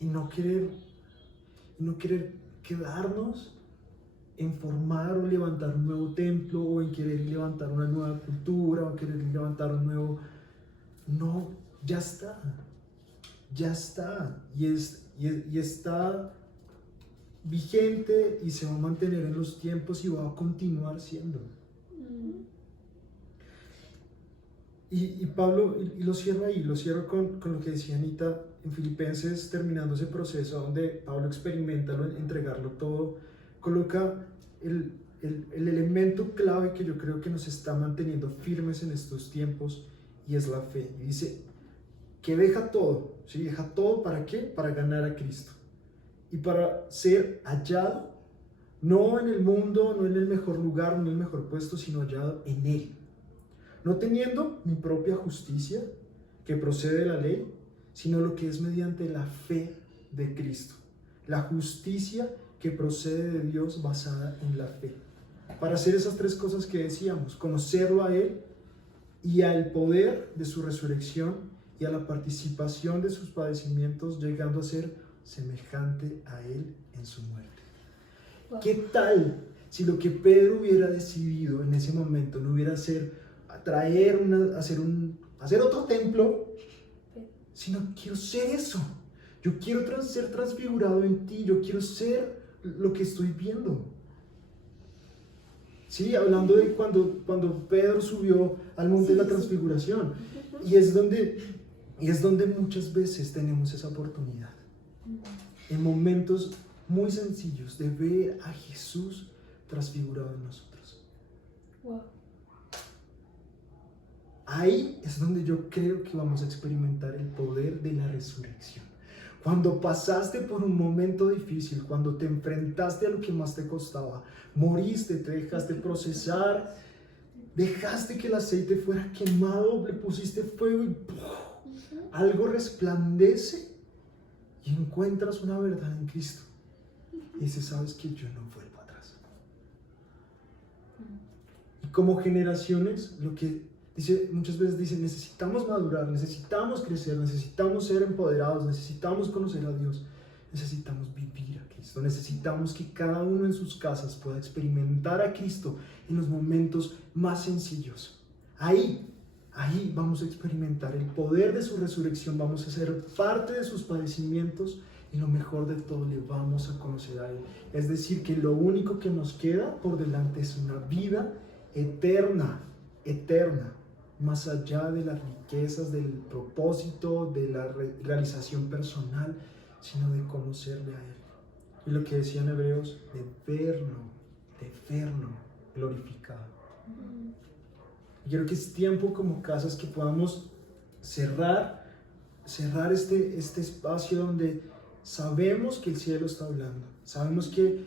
no querer quedarnos en formar o levantar un nuevo templo, o en querer levantar una nueva cultura, o querer levantar un nuevo... No, ya está, y está vigente y se va a mantener en los tiempos y va a continuar siendo. Y Pablo, y lo cierro ahí, lo cierro con lo que decía Anita en Filipenses, terminando ese proceso donde Pablo experimenta entregarlo todo, coloca el elemento clave que yo creo que nos está manteniendo firmes en estos tiempos, y es la fe. Y dice que deja todo, ¿sí? Deja todo, ¿para qué? Para ganar a Cristo y para ser hallado, no en el mundo, no en el mejor lugar, no en el mejor puesto, sino hallado en Él. No teniendo mi propia justicia que procede de la ley, sino lo que es mediante la fe de Cristo. La justicia que procede de Dios basada en la fe. Para hacer esas tres cosas que decíamos, conocerlo a Él y al poder de su resurrección y a la participación de sus padecimientos, llegando a ser semejante a Él en su muerte. Wow. ¿Qué tal si lo que Pedro hubiera decidido en ese momento no hubiera sido hacer otro templo, sino quiero ser eso? Yo quiero ser transfigurado en ti, yo quiero ser lo que estoy viendo. Sí, hablando de cuando Pedro subió al monte de la transfiguración, y es donde muchas veces tenemos esa oportunidad, en momentos muy sencillos, de ver a Jesús transfigurado en nosotros. Wow. Ahí es donde yo creo que vamos a experimentar el poder de la resurrección. Cuando pasaste por un momento difícil, cuando te enfrentaste a lo que más te costaba, moriste, te dejaste procesar, dejaste que el aceite fuera quemado, le pusiste fuego y ¡puf! Algo resplandece y encuentras una verdad en Cristo. Y dices, sabes que yo no vuelvo atrás. Y como generaciones, lo que muchas veces dicen, necesitamos madurar, necesitamos crecer, necesitamos ser empoderados, necesitamos conocer a Dios, necesitamos vivir a Cristo, necesitamos que cada uno en sus casas pueda experimentar a Cristo en los momentos más sencillos. Ahí vamos a experimentar el poder de su resurrección, vamos a ser parte de sus padecimientos y lo mejor de todo, le vamos a conocer a Él. Es decir, que lo único que nos queda por delante es una vida eterna, más allá de las riquezas, del propósito, de la realización personal, sino de conocerle a Él. Y lo que decían Hebreos, de verlo glorificado. Y creo que es tiempo como casas que podamos cerrar este espacio donde sabemos que el cielo está hablando, sabemos que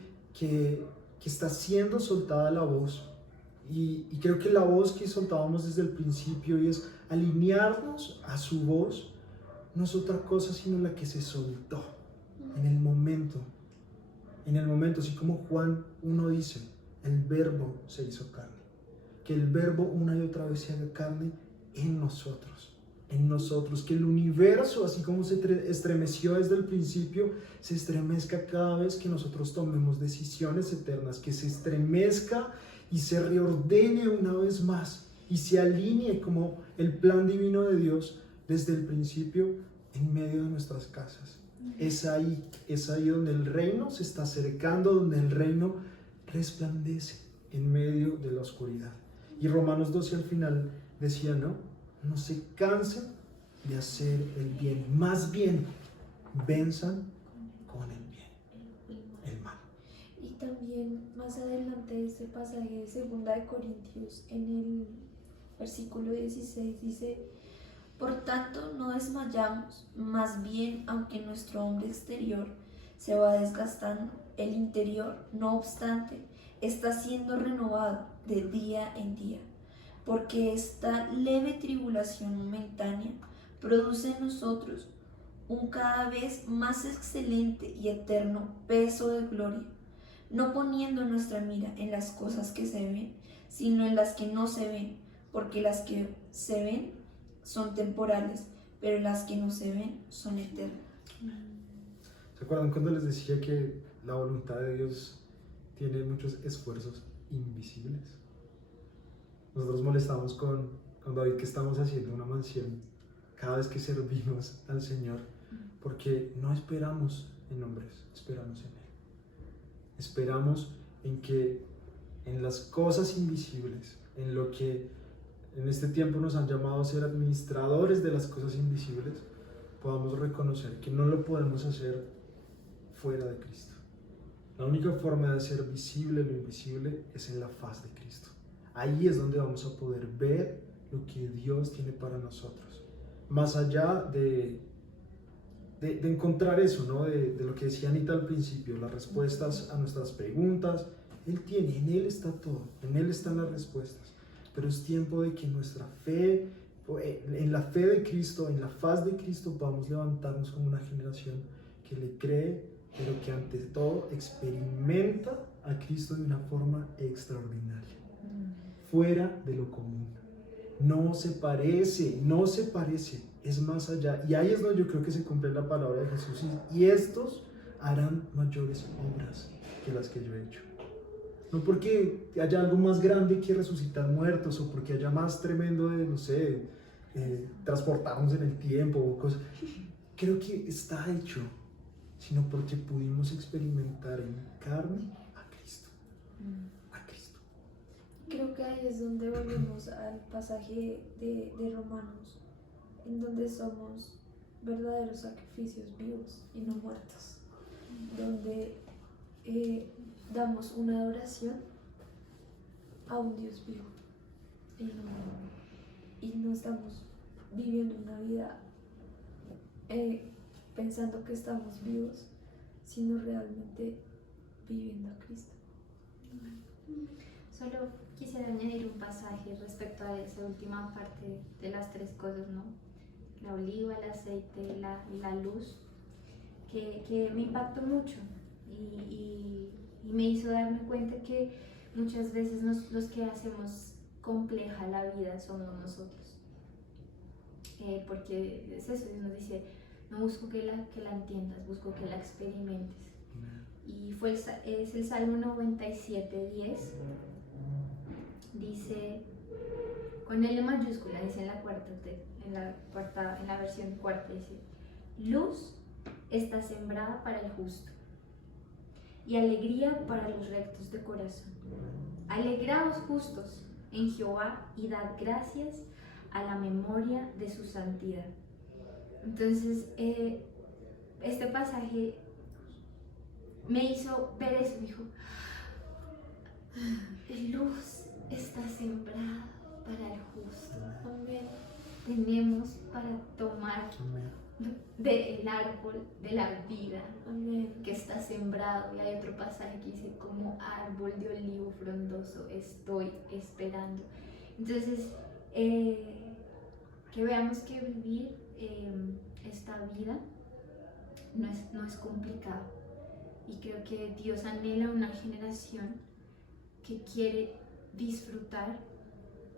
está siendo soltada la voz. Y creo que la voz que soltábamos desde el principio y es alinearnos a su voz, no es otra cosa sino la que se soltó en el momento, así como Juan 1 dice, el verbo se hizo carne, que el verbo una y otra vez se haga carne en nosotros, que el universo, así como se estremeció desde el principio, se estremezca cada vez que nosotros tomemos decisiones eternas, que se estremezca y se reordene una vez más y se alinee como el plan divino de Dios desde el principio en medio de nuestras casas. Es ahí donde el reino se está acercando, donde el reino resplandece en medio de la oscuridad. Y Romanos 12 al final decía, no se cansen de hacer el bien, más bien venzan con el bien, el mal. Y también más adelante de este pasaje de 2 de Corintios, en el versículo 16 dice, por tanto no desmayamos, más bien aunque nuestro hombre exterior se va desgastando, el interior, no obstante, está siendo renovado de día en día, porque esta leve tribulación momentánea produce en nosotros un cada vez más excelente y eterno peso de gloria, no poniendo nuestra mira en las cosas que se ven, sino en las que no se ven, porque las que se ven son temporales, pero las que no se ven son eternas. ¿Se acuerdan cuando les decía que la voluntad de Dios tiene muchos esfuerzos invisibles? Nosotros molestamos con David que estamos haciendo una mansión cada vez que servimos al Señor, porque no esperamos en hombres, esperamos en Él. Esperamos en las cosas invisibles, en lo que en este tiempo nos han llamado a ser administradores de las cosas invisibles, podamos reconocer que no lo podemos hacer fuera de Cristo. La única forma de hacer visible lo invisible es en la faz de Cristo. Ahí es donde vamos a poder ver lo que Dios tiene para nosotros. Más allá de encontrar eso, de lo que decía Anita al principio, las respuestas a nuestras preguntas, Él tiene, en Él está todo, en Él están las respuestas. Pero es tiempo de que nuestra fe, en la fe de Cristo, en la faz de Cristo, podamos levantarnos como una generación que le cree, pero que ante todo experimenta a Cristo de una forma extraordinaria, fuera de lo común. No se parece, es más allá. Y ahí es donde yo creo que se cumple la palabra de Jesús. Y estos harán mayores obras que las que yo he hecho. No porque haya algo más grande que resucitar muertos o porque haya más tremendo de, transportarnos en el tiempo o cosas. Creo que está hecho, sino porque pudimos experimentar en carne a Cristo. A Cristo. Creo que ahí es donde volvemos al pasaje de Romanos, en donde somos verdaderos sacrificios vivos y no muertos, donde damos una adoración a un Dios vivo. Y no estamos viviendo una vida pensando que estamos vivos, sino realmente viviendo a Cristo. Solo quisiera añadir un pasaje respecto a esa última parte de las tres cosas, ¿no? La oliva, el aceite y la luz, que me impactó mucho y me hizo darme cuenta que muchas veces los que hacemos compleja la vida somos nosotros. Porque es eso, Dios nos dice, no busco que la entiendas, busco que la experimentes. Y es el Salmo 97:10. Dice, con L mayúscula, dice en la versión cuarta, dice, luz está sembrada para el justo y alegría para los rectos de corazón. Alegraos justos en Jehová y dad gracias a la memoria de su santidad. Entonces, este pasaje me hizo ver eso, me dijo, luz está sembrada para el justo. Amén. Tenemos para tomar Amén. del árbol de la vida Amén. que está sembrado. Y hay otro pasaje que dice, como árbol de olivo frondoso estoy esperando. Entonces, que veamos que vivir esta vida no es complicado. Y creo que Dios anhela una generación que quiere disfrutarlo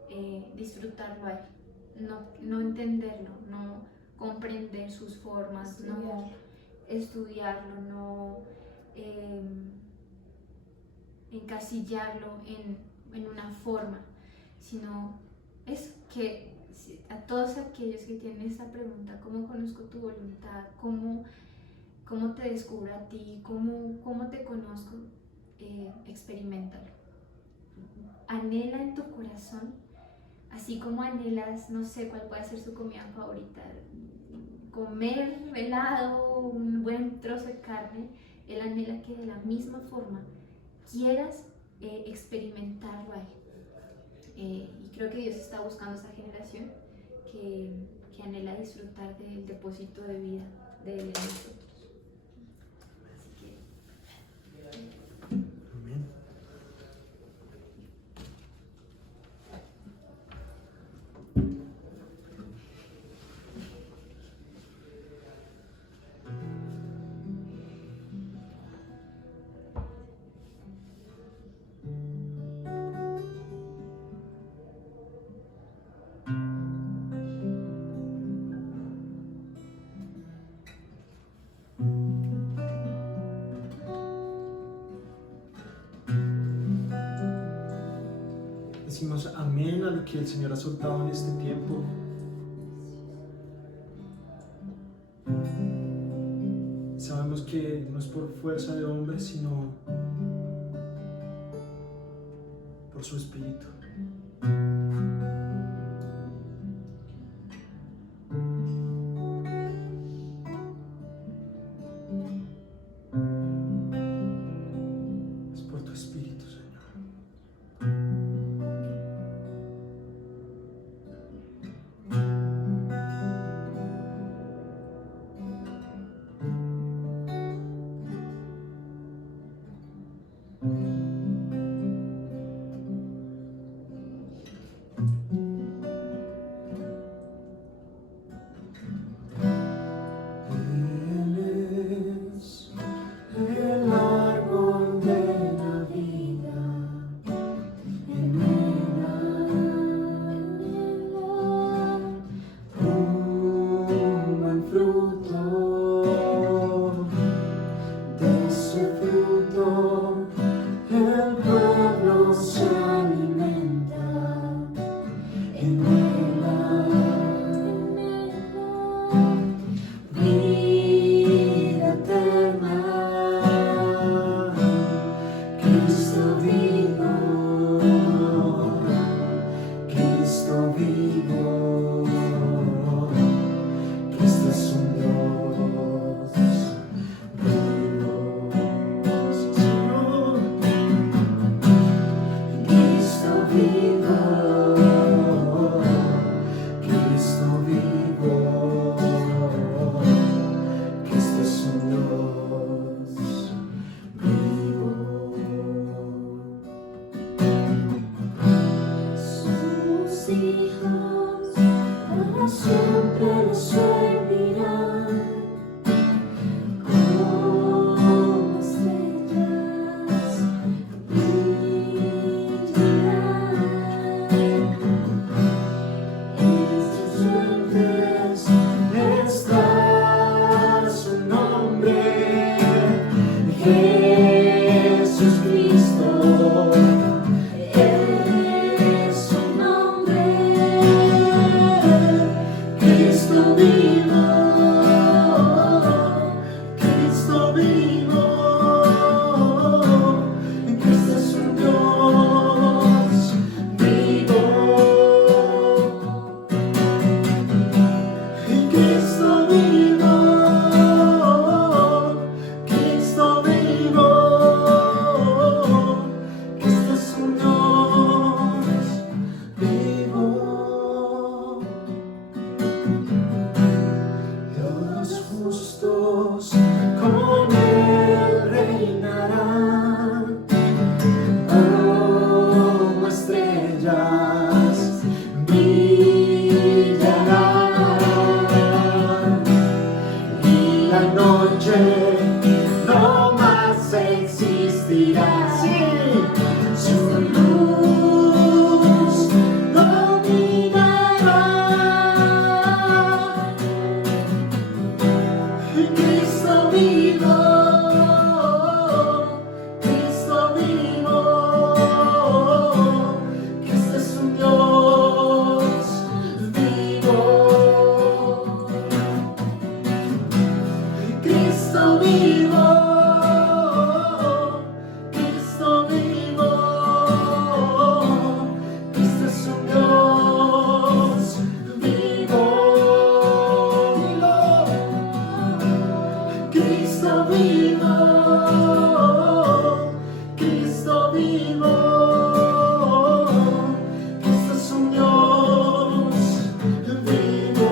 a Él, no entenderlo, no comprender sus formas, no estudiarlo, no encasillarlo en una forma, sino es que a todos aquellos que tienen esta pregunta, ¿cómo conozco tu voluntad? ¿Cómo te descubro a ti? ¿Cómo te conozco? Experiméntalo. Anhela en tu corazón, así como anhelas, no sé cuál puede ser su comida favorita, comer helado, un buen trozo de carne. Él anhela que de la misma forma quieras experimentarlo a Él. Y creo que Dios está buscando esa generación que anhela disfrutar del depósito de vida de Él en nosotros. Así que Amén. Decimos amén a lo que el Señor ha soltado en este tiempo. Sabemos que no es por fuerza de hombre, sino por su Espíritu. Es por tu Espíritu, Señor. la noche no más existirá. Sí. Su luz dominará. Cristo vivo, Cristo vivo, que este es un Dios vivo. Cristo vivo, Cristo vivo, Cristo es un Dios vivo. Cristo vivo, Cristo vivo, Cristo es un Dios vivo.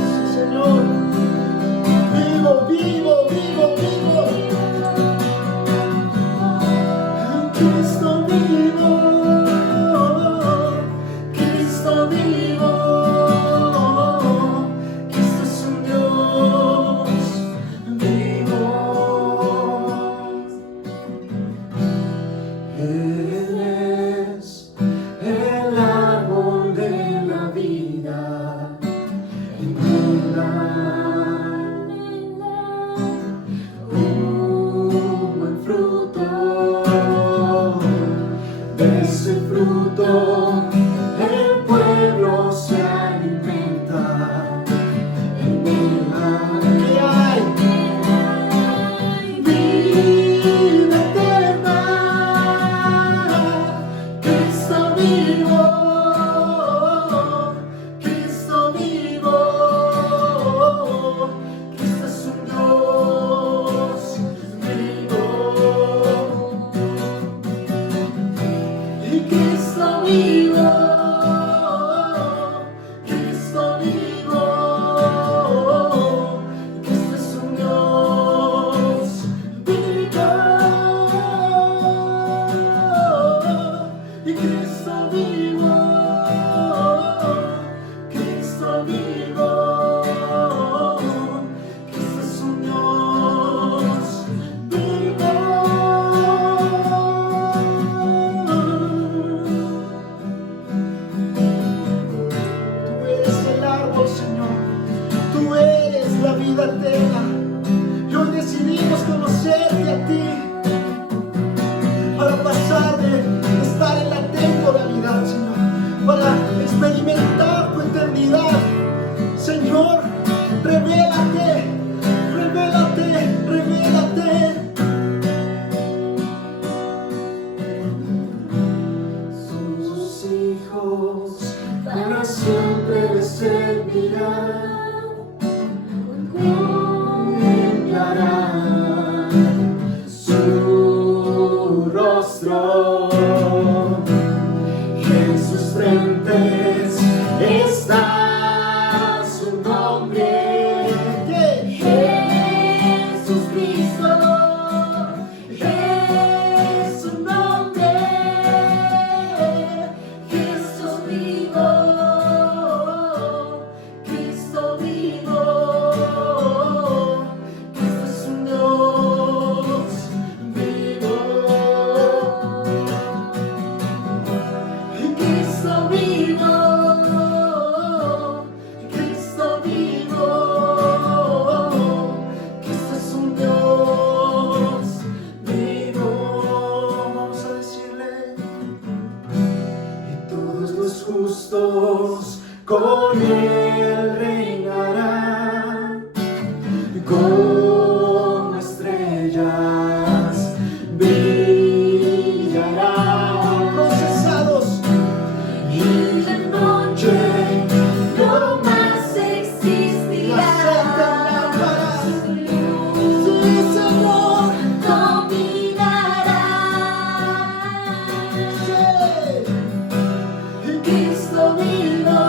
Sí, Señor. Vivo, vivo, vivo, vivo. Cristo vivo, Cristo vivo, Cristo es un Dios vivo. Él es el árbol de la vida, en él un buen fruto. De ese fruto el pueblo se alimenta. En él hay vida eterna. Cristo vivo, Cristo vivo, Cristo es un Dios vivo. Y Cristo vivo, Cristo vivo, Cristo es un Dios vivo. Y Cristo vivo, Cristo vivo, Cristo es un Dios vivo. Tú eres el árbol, Señor. Tú eres la vida eterna. Y hoy decidimos conocerte a ti para pasar de estar en la temporalidad, Señor, para experimentar tu eternidad. Señor, revélate, revélate, revélate. Sus hijos para siempre le servirán, contemplarán su rostro. En sus frentes está su nombre. Jesucristo es su nombre. Cristo vivo, Cristo vivo, Cristo es un Dios vivo. Cristo vivo, Cristo vivo, Cristo es un Dios vivo. Vamos a decirle. Y todos los justos con él reinarán, como estrellas brillarán. Procesados. Y la noche no más existirá. Su luz, Señor, dominará. Cristo vivo,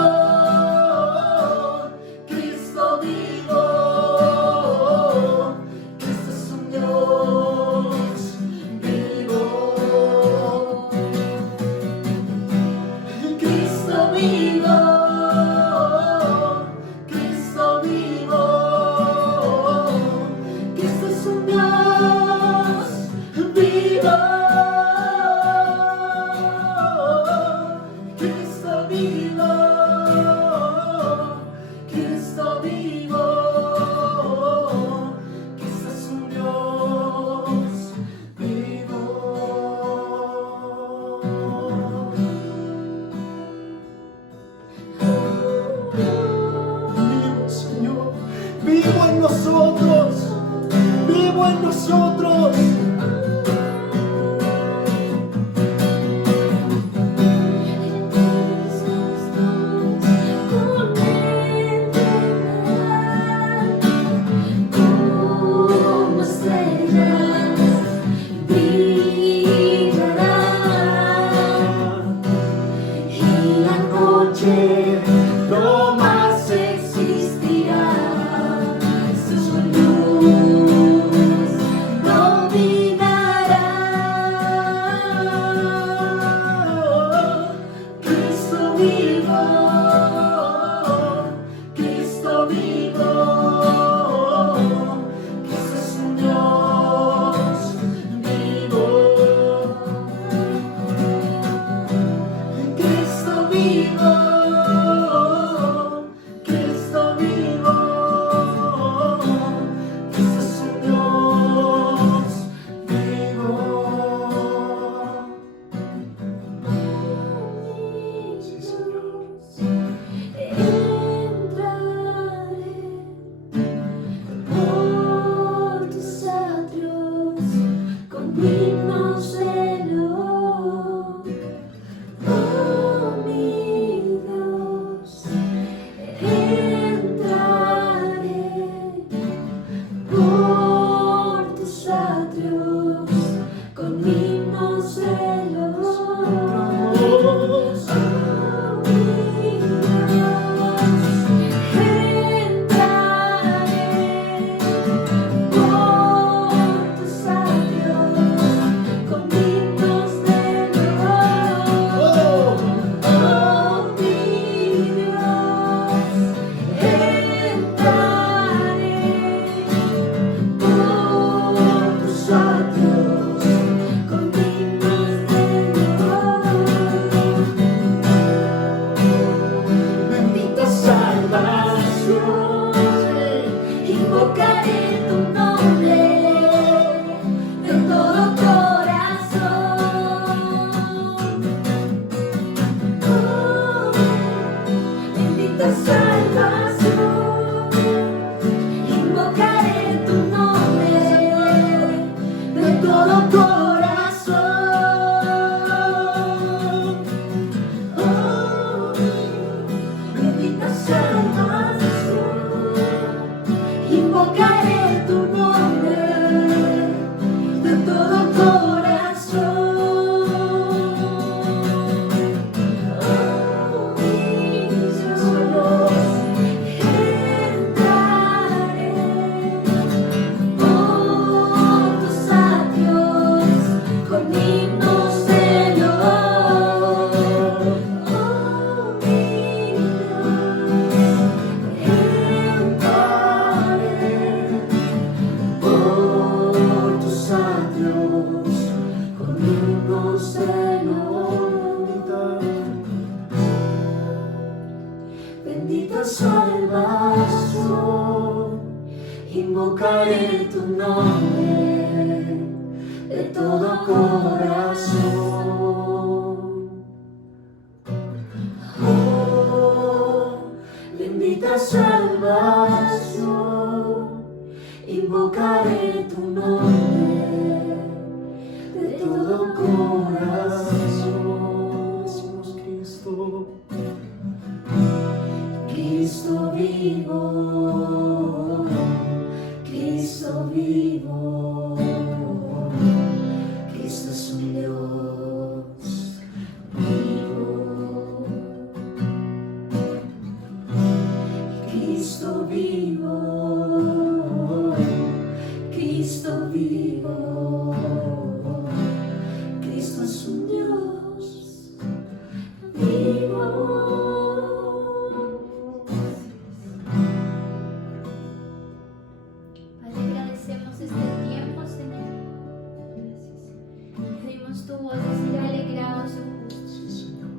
himnos de los Dios. Invocaré tu nombre de todo corazón. Oh, bendita salvación. Invocaré tu nombre de todo corazón. Oh, bendita salvación. Invocaré tu nombre de todo corazón. Oh, mis ojos entraré por tus atrios con himnos de loor. Oh, mi por tus atrios con himnos de loor. Bendita salvación, invocaré tu nombre de todo corazón. Oh, bendita salvación, invocaré tu nombre de todo corazón. Decimos Cristo. Cristo vivo, Cristo vivo, Cristo es un Dios vivo. Cristo vivo, Cristo vivo, Cristo es un Dios vivo. Padre, agradecemos este tiempo, Señor. Pedimos tu voz decir alegraos o justos. Sí, Señor.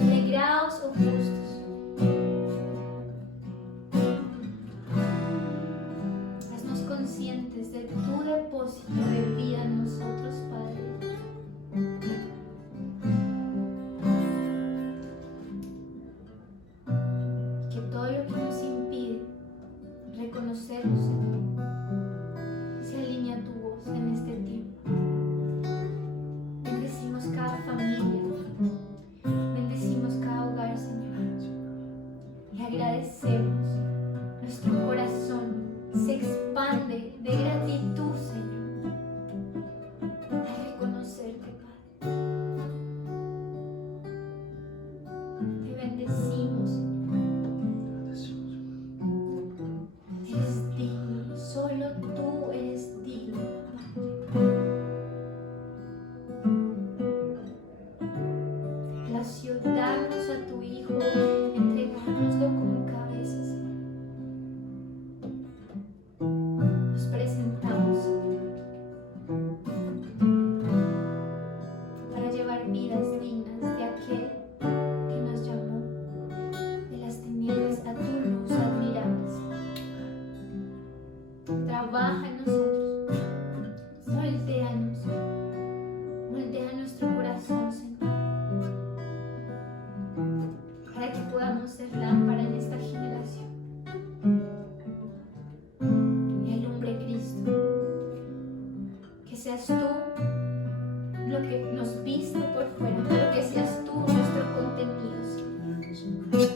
Alegraos o justos. Haznos conscientes de tu depósito de vida en nosotros, Padre. Que todo lo que nos impide reconocernos, Señor, se alinea a tu voz en este tiempo. Bendecimos cada familia, bendecimos cada hogar, Señor, y agradecemos. Nuestro corazón se expande de gratitud, Señor, al reconocerte, Padre. Te bendecimos, Señor. Eres digno, solo tú eres digno, Padre. Plació darnos a tu Hijo, entregárnoslo como cabeza, Señor. Nos presentamos, Señor, para llevar vidas dignas de aquel que nos llamó de las tinieblas a tu luz admirable, Señor. Trabaja en nosotros, moldeanos, moldea nuestro corazón, Señor, para que podamos ser lámpara en esta generación y alumbre Cristo. Que seas tú lo que nos viste por fuera, pero que seas tú nuestro contenido, Señor.